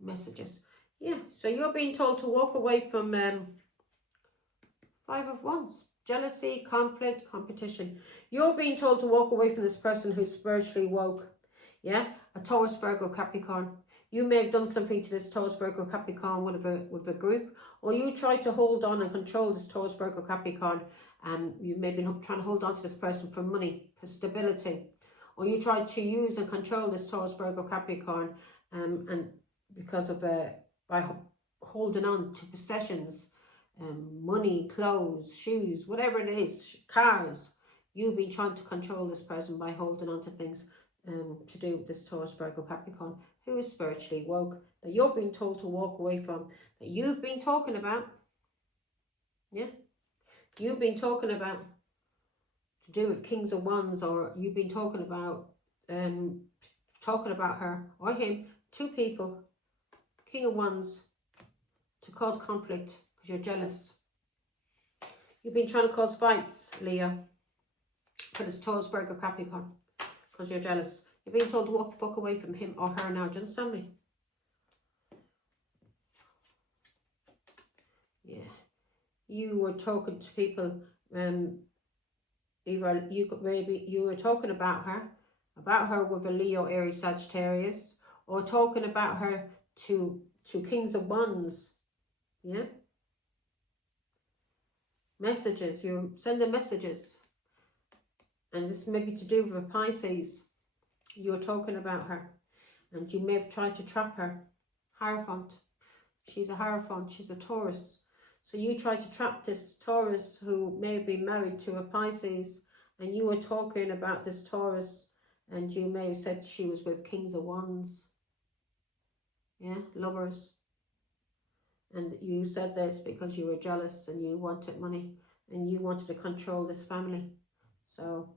Messages. Yeah, so you're being told to walk away from 5 of Wands. Jealousy, conflict, competition. You're being told to walk away from this person who's spiritually woke. Yeah, a Taurus, Virgo, Capricorn. You may have done something to this Taurus, Virgo, Capricorn with a group, or you tried to hold on and control this Taurus, Virgo, Capricorn. You may be trying to hold on to this person for money, for stability, or you tried to use and control this Taurus, Virgo, Capricorn, and because of by holding on to possessions, money, clothes, shoes, whatever it is, cars. You've been trying to control this person by holding on to things to do with this Taurus, Virgo, Capricorn, who is spiritually woke, that you're being told to walk away from, that you've been talking about. Yeah. You've been talking about to do with Kings of Wands, or you've been talking about her or him, 2 people, King of Wands, to cause conflict because you're jealous. You've been trying to cause fights, Leo, for this Taurus, Virgo, Capricorn, because you're jealous. You're being told to walk the fuck away from him or her now. Do you understand me? Yeah. You were talking to people, either you were talking about her with a Leo, Aries, Sagittarius, or talking about her to Kings of Wands. Yeah. Messages. You're sending messages. And this may be to do with a Pisces. You're talking about her. And you may have tried to trap her. Hierophant. She's a Hierophant. She's a Taurus. So you tried to trap this Taurus who may have been married to a Pisces. And you were talking about this Taurus. And you may have said she was with Kings of Wands. Yeah, lovers. And you said this because you were jealous and you wanted money. And you wanted to control this family. So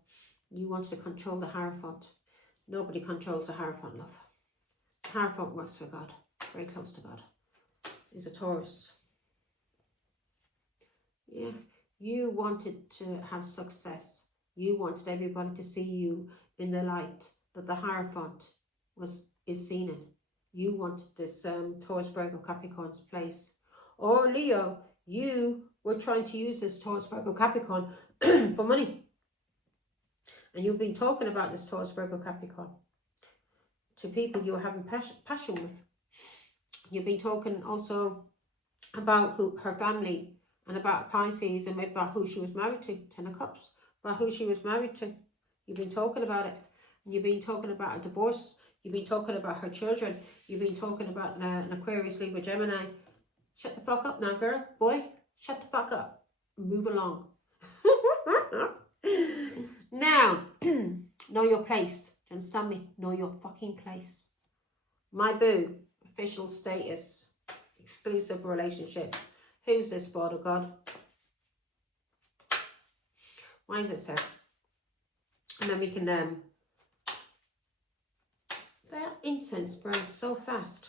you wanted to control the Hierophant. Nobody controls the Hierophant, love. The Hierophant works for God. Very close to God. He's a Taurus. Yeah. You wanted to have success. You wanted everybody to see you in the light that the Hierophant is seen in. You wanted this Taurus, Virgo, Capricorn's place. Or Leo, you were trying to use this Taurus, Virgo, Capricorn for money. And you've been talking about this Taurus, Virgo, Capricorn to people you were having passion with. You've been talking also about her family, and about Pisces, and maybe about who she was married to. 10 of Cups, about who she was married to. You've been talking about it. And you've been talking about a divorce. You've been talking about her children. You've been talking about an Aquarius, Libra, Gemini. Shut the fuck up now, girl. Boy, shut the fuck up. Move along. Now, know your place. Do you understand me? Know your fucking place. My boo. Official status. Exclusive relationship. Who's this, Father God? Why is it so? And then we can, that incense burns so fast.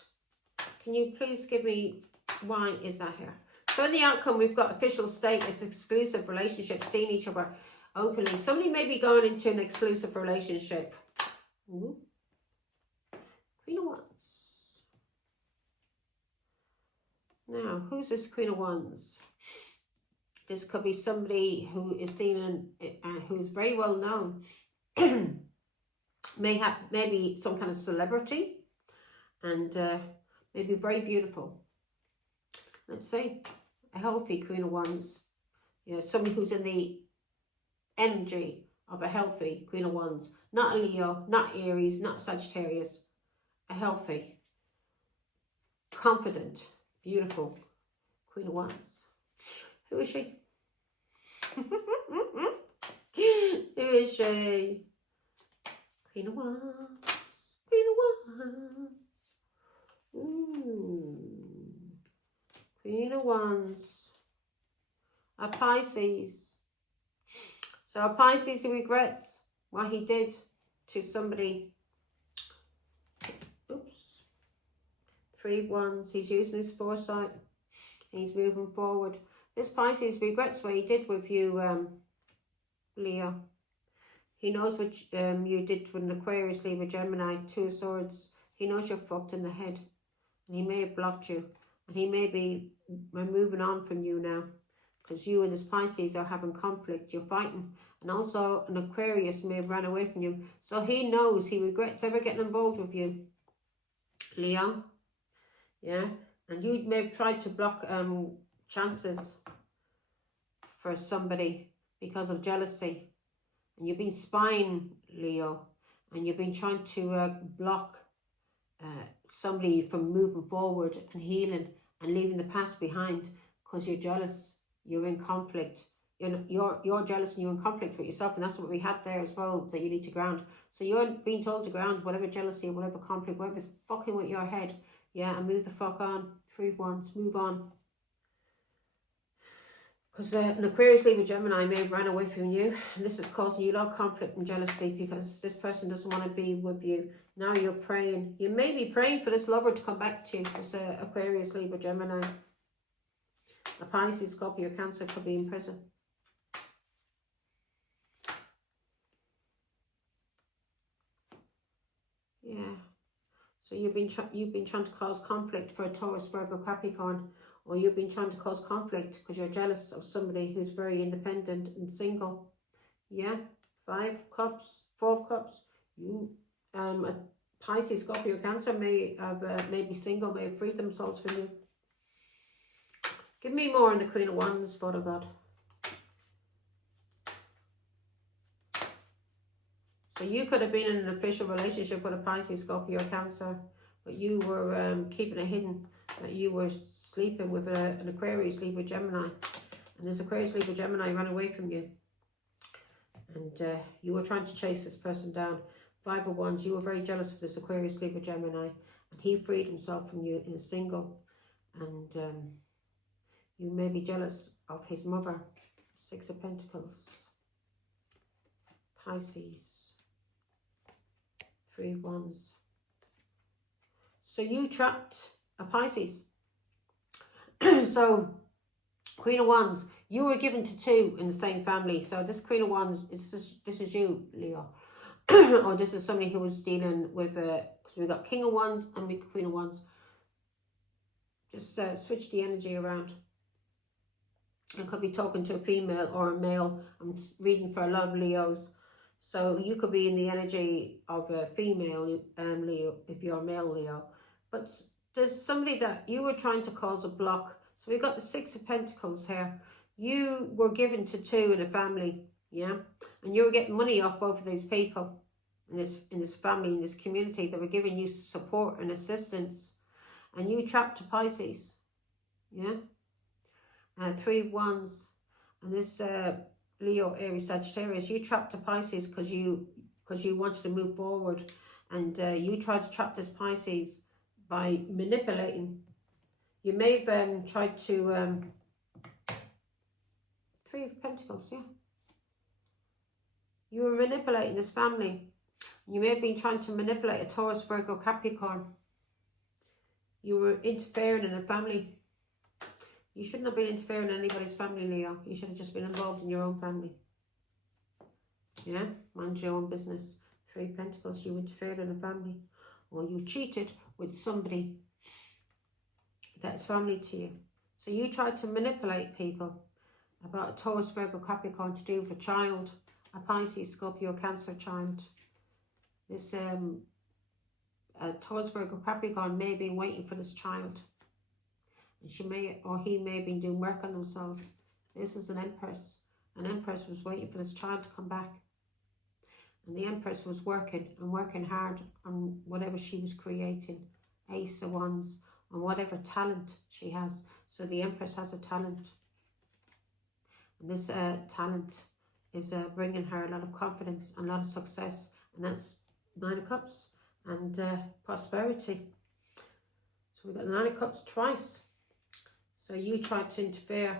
Can you please give me, why is that here? So in the outcome, we've got official status, exclusive relationship, seeing each other openly. Somebody may be going into an exclusive relationship. Ooh. Queen of Wands. Now, who's this Queen of Wands? This could be somebody who is seen and who's very well known. Maybe some kind of celebrity, and maybe very beautiful. Let's say a healthy Queen of Wands. You know, somebody who's in the energy of a healthy Queen of Wands. Not a Leo, not Aries, not Sagittarius. A healthy, confident, beautiful Queen of Wands. Who is she? Who is she? Queen of Wands. Queen of Wands. Queen of Wands. A Pisces. So a Pisces who regrets what he did to somebody. Oops. 3 Wands. He's using his foresight. He's moving forward. This Pisces regrets what he did with you, Leo. He knows what you did with an Aquarius, Libra, Gemini, 2 of Swords. He knows you're fucked in the head. And he may have blocked you. And he may be moving on from you now. Because you and this Pisces are having conflict. You're fighting. And also an Aquarius may have run away from you. So he knows, he regrets ever getting involved with you. Leo. Yeah. And you may have tried to block chances for somebody because of jealousy. And you've been spying, Leo. And you've been trying to block somebody from moving forward and healing and leaving the past behind because you're jealous. You're in conflict. You're jealous and you're in conflict with yourself, and that's what we had there as well, that you need to ground. So you're being told to ground whatever jealousy, whatever conflict, whatever's fucking with your head. Yeah, and move the fuck on. 3 Wands, move on. Because an Aquarius, Libra, Gemini may have ran away from you. And this is causing you a lot of conflict and jealousy because this person doesn't want to be with you. Now you're praying. You may be praying for this lover to come back to you. This Aquarius, Libra, Gemini. A Pisces, Scorpio, Cancer could be in prison. Yeah. So you've been trying to cause conflict for a Taurus, Virgo, Capricorn. Or you've been trying to cause conflict because you're jealous of somebody who's very independent and single. Yeah. 5 Cups, 4 Cups. You, a Pisces, Scorpio, Cancer may be single, may have freed themselves from you. Give me more on the Queen of Wands, Father God. So you could have been in an official relationship with a Pisces, Scorpio, Cancer, but you were keeping it hidden. That you were sleeping with an Aquarius, Libra, Gemini. And this Aquarius, Libra, Gemini ran away from you. And you were trying to chase this person down. 5 of Wands, you were very jealous of this Aquarius, Libra, Gemini. And he freed himself from you in a single. And you may be jealous of his mother. 6 of Pentacles. Pisces. 3 of Wands. So you trapped a Pisces. So Queen of Wands, you were given to 2 in the same family. So this Queen of Wands, this is you, Leo. Or this is somebody who was dealing with, because we got King of Wands and we got Queen of Wands. Just switch the energy around. I could be talking to a female or a male. I'm reading for a lot of Leos. So you could be in the energy of a female Leo if you're a male Leo. But there's somebody that you were trying to cause a block So we've got the Six of Pentacles here. You were given to two in a family, yeah? And you were getting money off both of these people in this family, in this community. They were giving you support and assistance. And you trapped a Pisces, yeah? 3 of Wands. And this Leo, Aries, Sagittarius, you trapped a Pisces because you wanted to move forward. And you tried to trap this Pisces by manipulating. You may have tried to... 3 of Pentacles, yeah. You were manipulating this family. You may have been trying to manipulate a Taurus, Virgo, Capricorn. You were interfering in a family. You shouldn't have been interfering in anybody's family, Leo. You should have just been involved in your own family. Yeah, mind your own business. 3 of Pentacles, you interfered in a family. Or you cheated with somebody that's family to you. So you tried to manipulate people about a Taurus, Virgo, Capricorn to do with a child, a Pisces, Scorpio, Cancer child. This Taurus, Virgo, Capricorn may have been waiting for this child. And she may, or he may have been doing work on themselves. This is an Empress. An Empress was waiting for this child to come back. And the Empress was working and working hard on whatever she was creating. Ace of Wands, on whatever talent she has. So the Empress has a talent. And this talent is bringing her a lot of confidence and a lot of success. And that's 9 of Cups and prosperity. So we've got the 9 of Cups twice. So you tried to interfere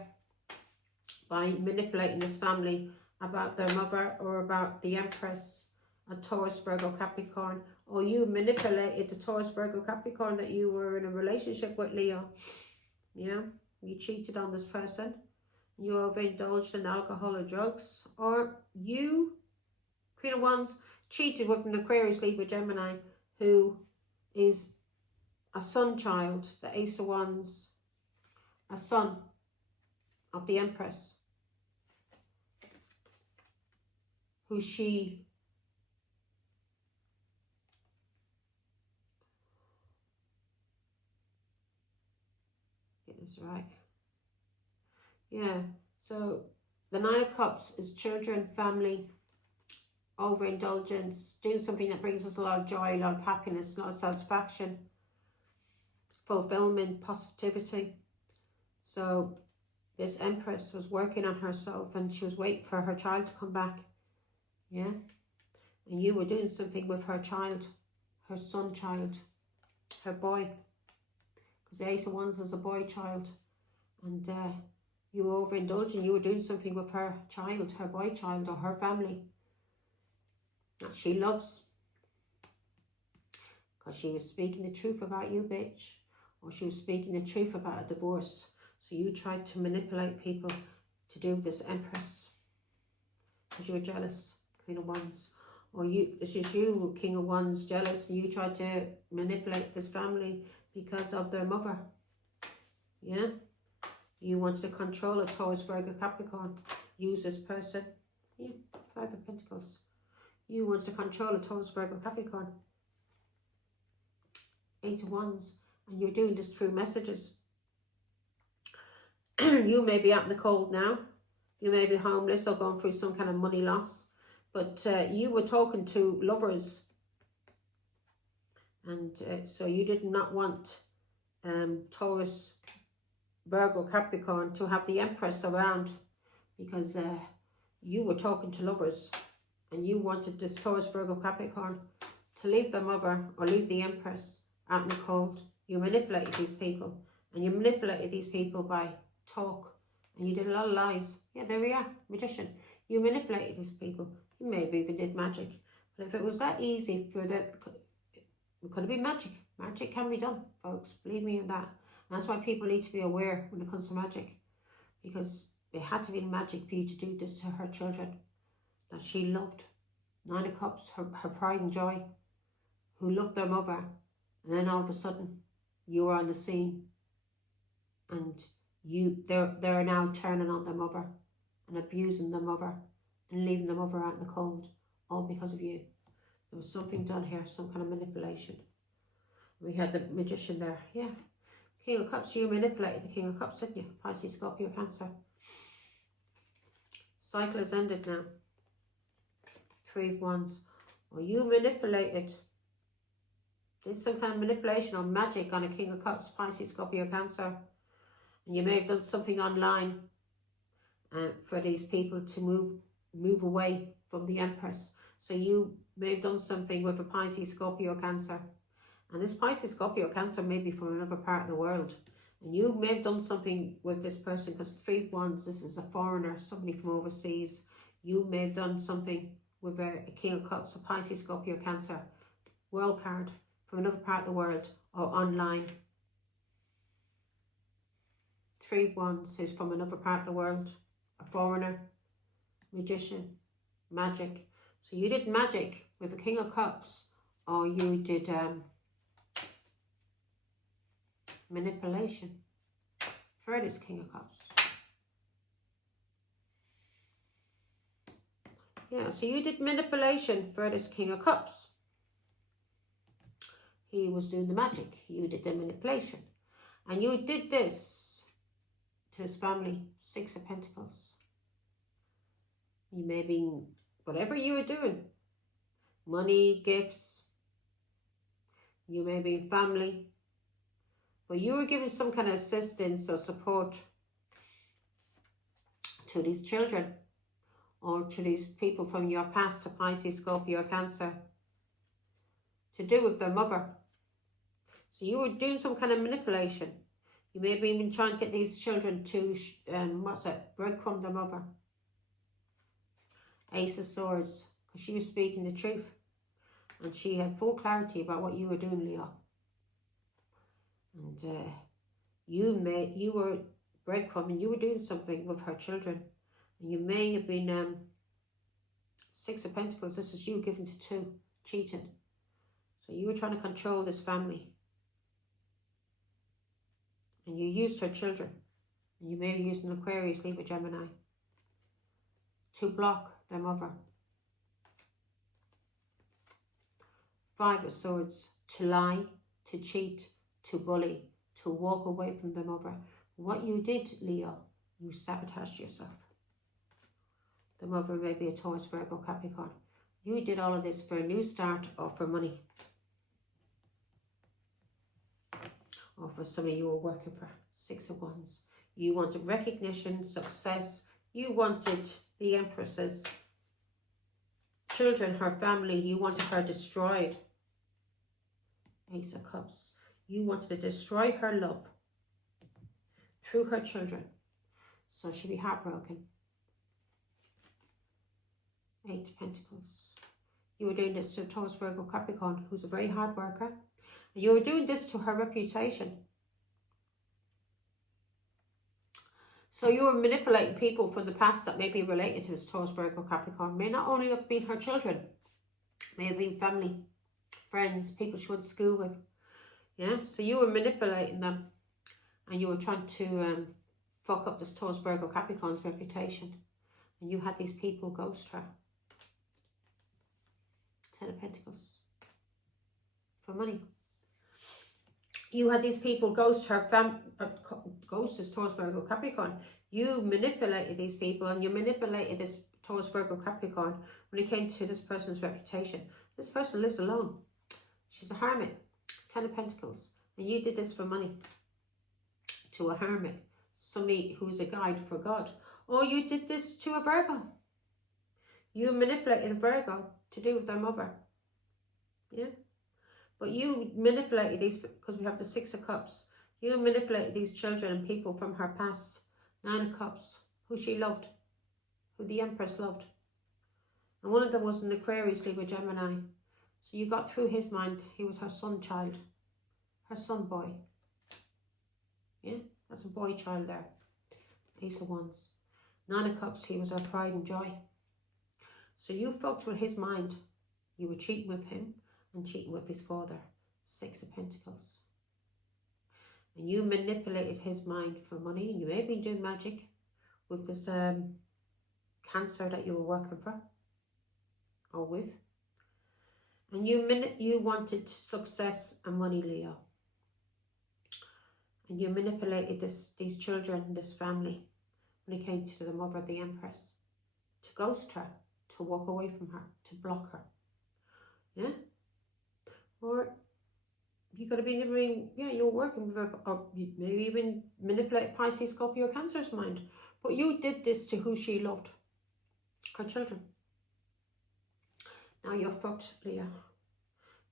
by manipulating this family about their mother or about the Empress, a Taurus, Virgo, Capricorn. Or you manipulated the Taurus, Virgo, Capricorn that you were in a relationship with, Leo. Yeah, you cheated on this person. You overindulged in alcohol or drugs. Or you, Queen of Wands, cheated with an Aquarius, Libra, Gemini, who is a sun child, the Ace of Wands, a son of the Empress, who she get this right. Yeah, so the 9 of Cups is children, family, overindulgence, doing something that brings us a lot of joy, a lot of happiness, a lot of satisfaction, fulfillment, positivity. So this Empress was working on herself and she was waiting for her child to come back. Yeah. And you were doing something with her child, her son child, her boy. Because the Ace of Wands is a boy child. And you were overindulging. You were doing something with her child, her boy child, or her family that she loves. Because she was speaking the truth about you, bitch. Or she was speaking the truth about a divorce. So you tried to manipulate people to do this Empress. Because you were jealous, Queen of Wands. Or you, this is you, King of Wands, jealous. And you tried to manipulate this family because of their mother. Yeah? You wanted to control a Taurus, Virgo, Capricorn. Use this person. Yeah, 5 of Pentacles. You wanted to control a Taurus, Virgo, Capricorn. 8 of Wands. And you're doing this through messages. You may be out in the cold now. You may be homeless or going through some kind of money loss. But you were talking to lovers. And so you did not want Taurus, Virgo, Capricorn to have the Empress around. Because you were talking to lovers. And you wanted this Taurus, Virgo, Capricorn to leave their mother or leave the Empress out in the cold. You manipulated these people. And you manipulated these people by talk. And you did a lot of lies. Yeah, there we are. Magician. You manipulated these people. You maybe even did magic. But if it was that easy for the... It could have been magic. Magic can be done, folks. Believe me in that. And that's why people need to be aware when it comes to magic. Because it had to be magic for you to do this to her children. That she loved. 9 of Cups, her pride and joy. Who loved their mother. And then all of a sudden, you were on the scene. And they're now turning on their mother. And abusing their mother. And leaving the mother out in the cold. All because of you. There was something done here. Some kind of manipulation. We had the Magician there. Yeah. King of Cups, you manipulated the King of Cups, didn't you? Pisces, Scorpio, Cancer. Cycle has ended now. Three of Wands. Or you manipulated. There's some kind of manipulation or magic on a King of Cups, Pisces, Scorpio, Cancer. And you may have done something online for these people to move away from the Empress. So you may have done something with a Pisces, Scorpio, Cancer. And this Pisces, Scorpio, Cancer may be from another part of the world. And you may have done something with this person, because Three of Wands, this is a foreigner, somebody from overseas. You may have done something with a King of Cups, a Pisces, Scorpio, Cancer. World card from another part of the world or online. Three of Wands is from another part of the world. A foreigner, magician, magic. So you did magic with a King of Cups, or you did manipulation for this King of Cups. Yeah, so you did manipulation for this King of Cups. He was doing the magic. You did the manipulation. And you did this to his family. Six of Pentacles. You may be, whatever you were doing, money, gifts, you may be family, but you were giving some kind of assistance or support to these children or to these people from your past, to Pisces, Scorpio, Cancer, to do with their mother. So you were doing some kind of manipulation. You may have even trying to get these children to, breadcrumb their mother. Ace of Swords, because she was speaking the truth. And she had full clarity about what you were doing, Leo. And you were breadcrumbing, you were doing something with her children. And you may have been, Six of Pentacles, this is you giving to two, cheating. So you were trying to control this family. And you used her children. And you may be using Aquarius, Libra, Gemini, to block their mother. Five of Swords, to lie, to cheat, to bully, to walk away from their mother. What you did, Leo, you sabotaged yourself. The mother may be a Taurus, Virgo, Capricorn. You did all of this for a new start or for money. Or for somebody you were working for. Six of Wands. You wanted recognition, success. You wanted the Empress's children, her family. You wanted her destroyed. Ace of Cups. You wanted to destroy her love through her children. So she'd be heartbroken. Eight of Pentacles. You were doing this to Taurus, Virgo, Capricorn, who's a very hard worker. And you were doing this to her reputation. So you were manipulating people from the past that may be related to this Taurus, Virgo, Capricorn. May not only have been her children, may have been family, friends, people she went to school with. Yeah, so you were manipulating them. And you were trying to fuck up this Taurus, Virgo, Capricorn's reputation. And you had these people ghost her. Ten of Pentacles. For money. You had these people ghost her ghost is Taurus, Virgo, Capricorn. You manipulated these people, and you manipulated this Taurus, Virgo, Capricorn when it came to this person's reputation. This person lives alone. She's a hermit. Ten of Pentacles. And you did this for money. To a hermit. Somebody who's a guide for God. Or you did this to a Virgo. You manipulated a Virgo to do with their mother. Yeah. But you manipulated these, because we have the Six of Cups. You manipulated these children and people from her past. Nine of Cups, who she loved. Who the Empress loved. And one of them was an Aquarius, Libra, Gemini. So you got through his mind. He was her son child. Her son boy. Yeah, that's a boy child there. Ace of Wands. Nine of Cups, he was her pride and joy. So you fucked with his mind. You were cheating with him and cheating with his father. Six of Pentacles. And you manipulated his mind for money. And you may have been doing magic with this Cancer that you were working for. Or with. And you wanted success and money, Leo. And you manipulated these children, this family, when it came to the mother, the Empress, to ghost her, to walk away from her, to block her. Yeah? Or you could have been living, yeah, you're working with her, or maybe even manipulate Pisces, Scorpio, Cancer's mind. But you did this to who she loved, her children. Now you're fucked, Leo.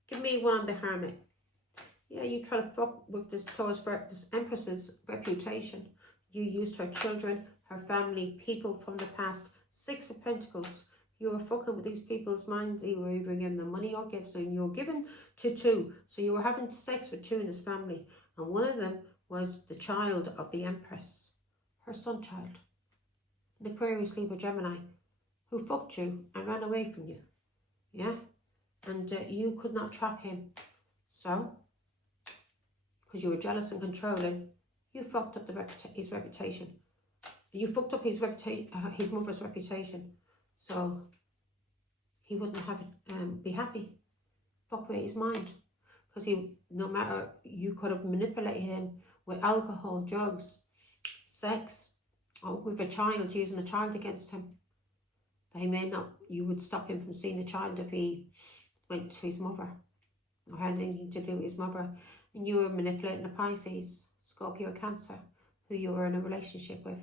Give me one on the Hermit. Yeah, you try to fuck with this Taurus, this Empress's reputation. You used her children, her family, people from the past. 6 of Pentacles. You were fucking with these people's minds. You were either giving them money or gifts, and you were given to 2. So you were having sex with 2 in this family. And one of them was the child of the Empress. Her son child. An Aquarius, Libra, Gemini. Who fucked you and ran away from you. Yeah? And you could not trap him. So, because you were jealous and controlling, you fucked up his reputation. You fucked up his mother's reputation. So he wouldn't have be happy. Fuck with his mind. Because no matter, you could have manipulated him with alcohol, drugs, sex, or with a child, using a child against him. They may not, you would stop him from seeing the child if he went to his mother or had anything to do with his mother. And you were manipulating a Pisces, Scorpio, Cancer, who you were in a relationship with,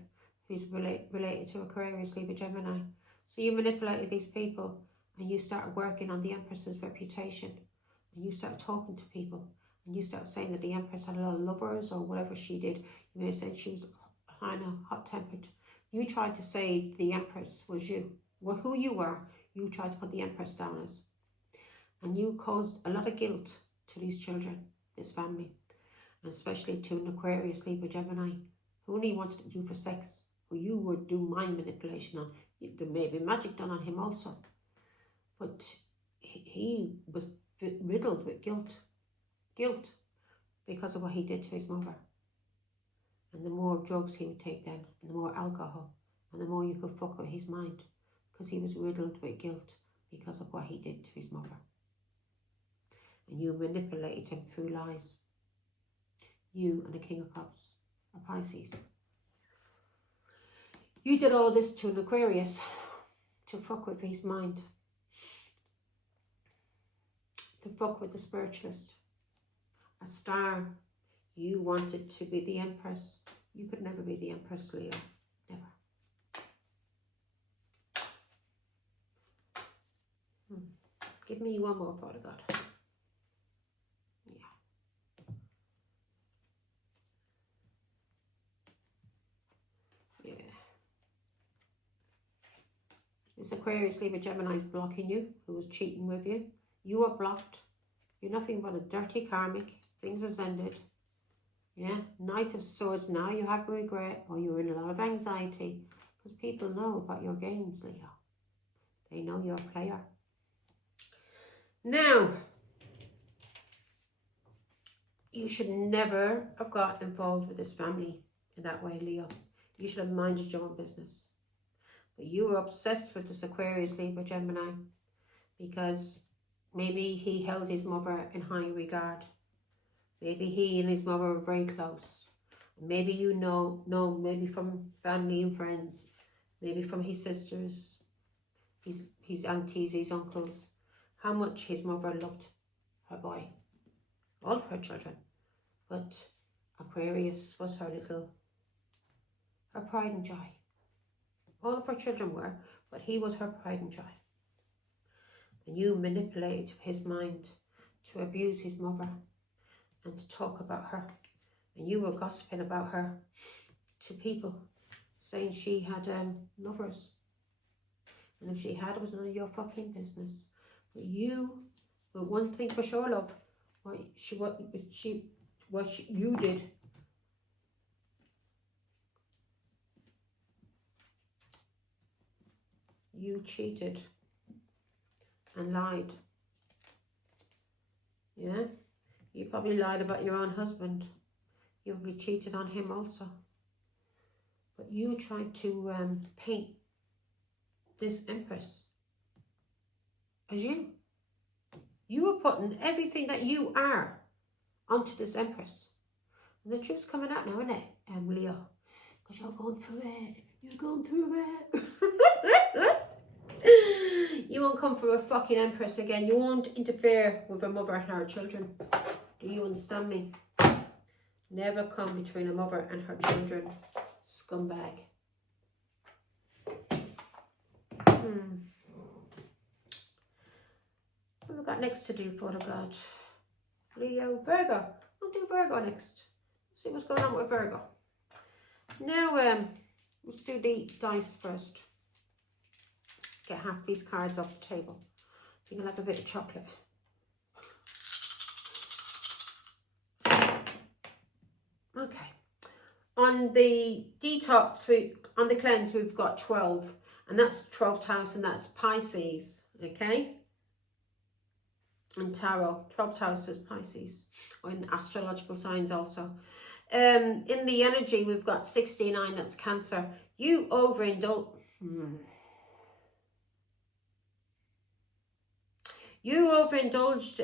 who's related to Aquarius, Libra, Gemini. So you manipulated these people, and you started working on the Empress's reputation, and you started talking to people, and you started saying that the Empress had a lot of lovers or whatever she did. You may have said she was kind of hot-tempered. You tried to say the Empress was you. Well, who you were, you tried to put the Empress down as. And you caused a lot of guilt to these children, this family, and especially to an Aquarius, Libra, Gemini, who only wanted to do for sex, who you would do mind manipulation on. There may be magic done on him also. But he was riddled with guilt. Guilt because of what he did to his mother. And the more drugs he would take then, and the more alcohol, and the more you could fuck with his mind. Because he was riddled with guilt because of what he did to his mother. And you manipulated him through lies. You and the King of Cups, a Pisces. You did all of this to an Aquarius, to fuck with his mind. To fuck with the spiritualist. A star. You wanted to be the Empress. You could never be the Empress, Leo. Never. Give me one more, Father God. Yeah. This Aquarius, Libra, Gemini is blocking you, who was cheating with you. You are blocked. You're nothing but a dirty karmic. Things has ended. Yeah. Knight of Swords. Now you have regret, or you're in a lot of anxiety. Because people know about your games, Leo. They know you're a player. Now, you should never have got involved with this family in that way, Leo. You should have minded your own business. But you were obsessed with this Aquarius, Libra, Gemini, because maybe he held his mother in high regard. Maybe he and his mother were very close. Maybe you know maybe from family and friends, maybe from his sisters, his aunties, his uncles, how much his mother loved her boy, all of her children. But Aquarius was her pride and joy. All of her children were, but he was her pride and joy. And you manipulated his mind to abuse his mother and to talk about her. And you were gossiping about her to people, saying she had lovers. And if she had, it was none of your fucking business. But one thing for sure, love, what you did. You cheated and lied. Yeah? You probably lied about your own husband. You probably cheated on him also. But you tried to paint this Empress as you. You were putting everything that you are onto this Empress. And the truth's coming out now, isn't it, Leo? Because you're going through it. You're going through it. You won't come for a fucking empress again. You won't interfere with a mother and her children. Do you understand me? Never come between a mother and her children. Scumbag. What have we got next to do for the God? Leo, Virgo. We'll do Virgo next. Let's see what's going on with Virgo. Now, let's do the dice first. Get half these cards off the table. You can have a bit of chocolate. Okay. On the detox, on the cleanse, we've got 12. And that's 12th house, and that's Pisces. Okay. And tarot, 12th house is Pisces, or in astrological signs also. In the energy, we've got 69, that's Cancer. You overindulge. You overindulged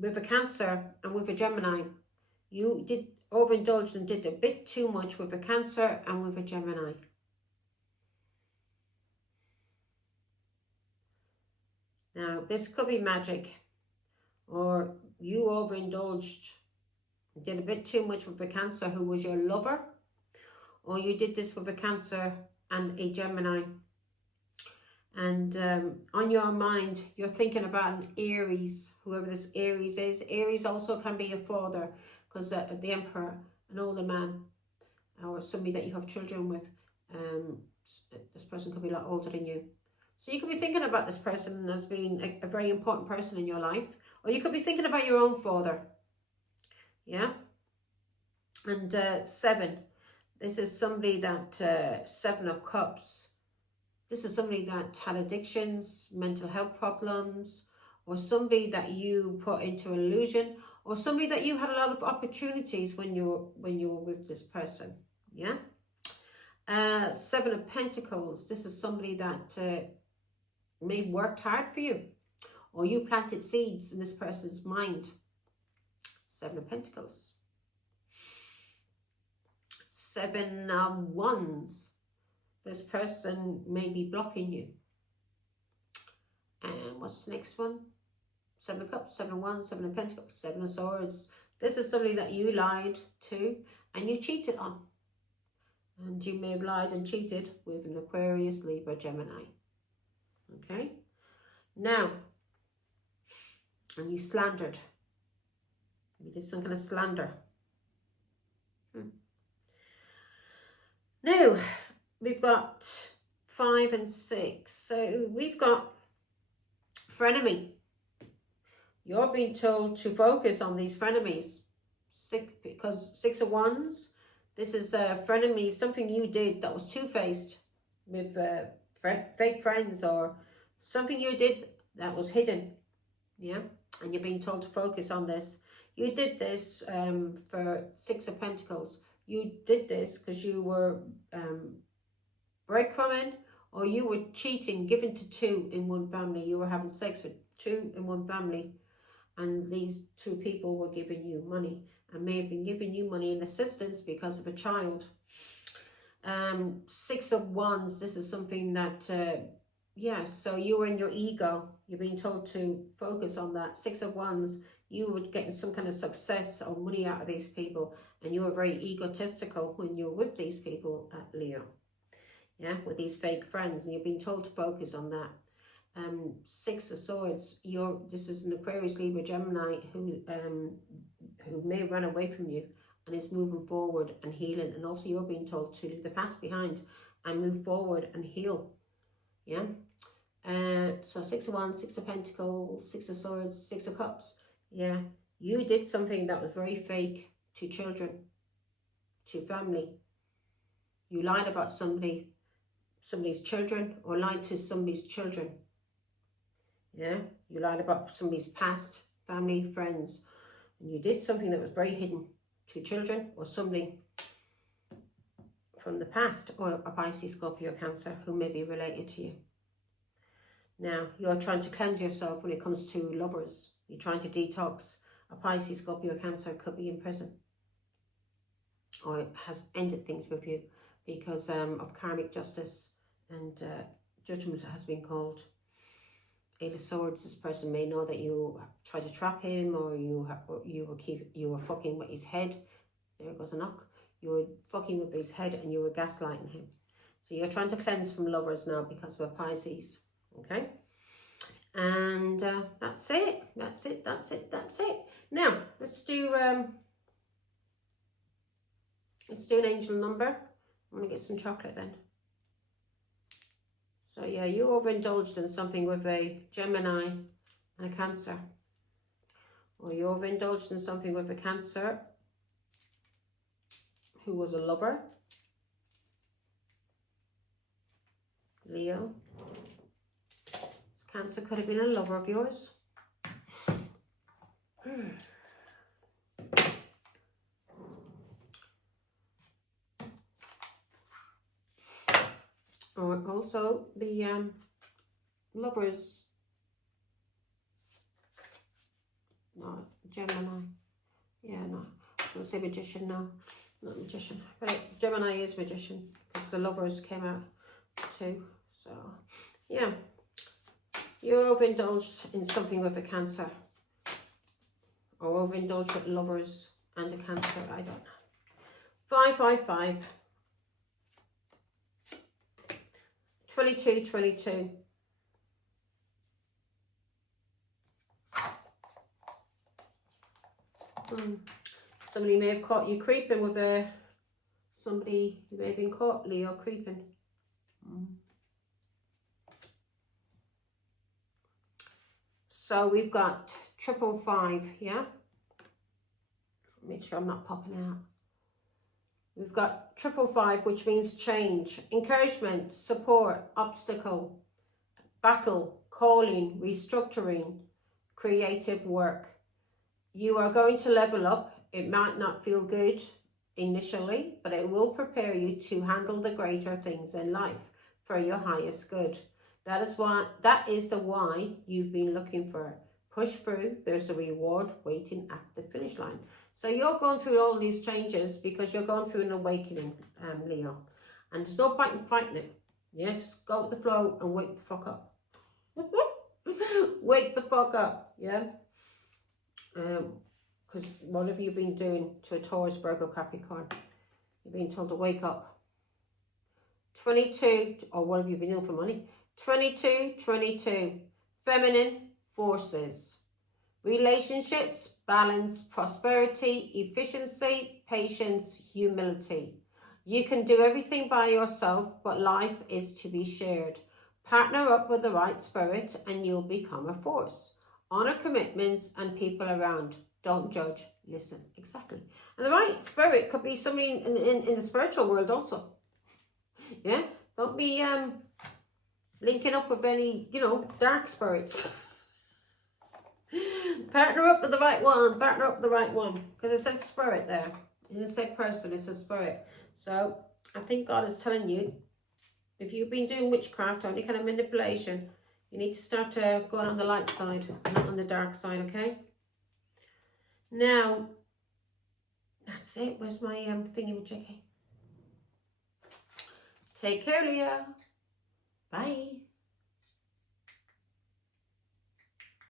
with a Cancer and with a Gemini. You did overindulged and did a bit too much with a Cancer and with a Gemini. Now, this could be magic. Or you overindulged, did a bit too much with a Cancer who was your lover. Or you did this with a Cancer and a Gemini. And on your mind, you're thinking about an Aries, whoever this Aries is. Aries also can be your father, because the Emperor, an older man, or somebody that you have children with. This person could be a lot older than you. So you could be thinking about this person as being a very important person in your life. Or you could be thinking about your own father. Yeah? And 7. This is somebody that, 7 of Cups. This is somebody that had addictions, mental health problems, or somebody that you put into an illusion, or somebody that you had a lot of opportunities when you were with this person. Yeah? 7 of Pentacles. This is somebody that may have worked hard for you, or you planted seeds in this person's mind. 7 of Pentacles. 7 of Wands. This person may be blocking you. And what's the next one? 7 of Cups, 7 of Wands, 7 of Pentacles, 7 of Swords. This is somebody that you lied to and you cheated on. And you may have lied and cheated with an Aquarius, Libra, Gemini. Okay? Now, and you slandered. You did some kind of slander. Now, we've got 5 and 6. So we've got frenemy. You're being told to focus on these frenemies. Because 6 of Wands, this is frenemy, something you did that was two-faced with fake friends, or something you did that was hidden. Yeah, and you're being told to focus on this. You did this for 6 of Pentacles. You did this because you were breadcrumbing, or you were cheating, giving to 2 in one family. You were having sex with 2 in one family, and these 2 people were giving you money, and may have been giving you money and assistance because of a child. 6 of Wands, this is something that, yeah, so you were in your ego. You're being told to focus on that. 6 of Wands, you were getting some kind of success or money out of these people, and you were very egotistical when you were with these people, Leo. Yeah, with these fake friends, and you're being told to focus on that. 6 of Swords, this is an Aquarius, Libra, Gemini who may run away from you and is moving forward and healing. And also you're being told to leave the past behind and move forward and heal. Yeah. So 6 of Wands, 6 of Pentacles, 6 of Swords, 6 of Cups. Yeah. You did something that was very fake to children, to family. You lied about somebody's children, or lied to somebody's children. Yeah, you lied about somebody's past, family, friends, and you did something that was very hidden to children or somebody from the past, or a Pisces, Scorpio, Cancer who may be related to you. Now, you're trying to cleanse yourself when it comes to lovers. You're trying to detox. A Pisces, Scorpio, Cancer could be in prison. or has ended things with you because of karmic justice and judgment has been called. Eight of Swords, this person may know that you tried to trap him, or you were fucking with his head. There goes a knock. You were fucking with his head and you were gaslighting him. So you're trying to cleanse from lovers now because of a Pisces. Okay? And that's it. That's it. That's it. That's it. Now, let's do an angel number. I'm going to get some chocolate then. So yeah, you overindulged in something with a Gemini and a Cancer. Or you overindulged in something with a Cancer who was a lover. Leo. This Cancer could have been a lover of yours. Or also the lovers. No, Gemini. Yeah, no. I was going to say Magician, no. Not Magician. But Gemini is Magician because the lovers came out too. So, yeah. You're overindulged in something with a Cancer. Or overindulged with lovers and a Cancer. I don't know. 555. 22. Somebody may have caught you creeping with somebody you may have been caught, Leo, creeping. So we've got 555, yeah? Make sure I'm not popping out. We've got 555, which means change, encouragement, support, obstacle, battle, calling, restructuring, creative work. You are going to level up. It might not feel good initially, but it will prepare you to handle the greater things in life for your highest good. That is the why you've been looking for. Push through. There's a reward waiting at the finish line. So you're going through all these changes because you're going through an awakening, Leo. And there's no point in fighting it. Yeah, just go with the flow and wake the fuck up. Wake the fuck up, yeah? Because what have you been doing to a Taurus, Virgo, Capricorn? You've been told to wake up. 22, or what have you been doing for money? 22. Feminine forces. Relationships, balance, prosperity, efficiency, patience, humility. You can do everything by yourself, but life is to be shared. Partner up with the right spirit and you'll become a force. Honor commitments and people around. Don't judge, listen. Exactly. And the right spirit could be somebody in the spiritual world also. Yeah? Don't be linking up with any, dark spirits. Partner up with the right one. Partner up with the right one. Because it says spirit there. It doesn't say person, it says spirit. So, I think God is telling you, if you've been doing witchcraft or any kind of manipulation, you need to start going on the light side, not on the dark side, okay? Now, that's it. Where's my thingy-majiggy? Take care, Leo. Bye.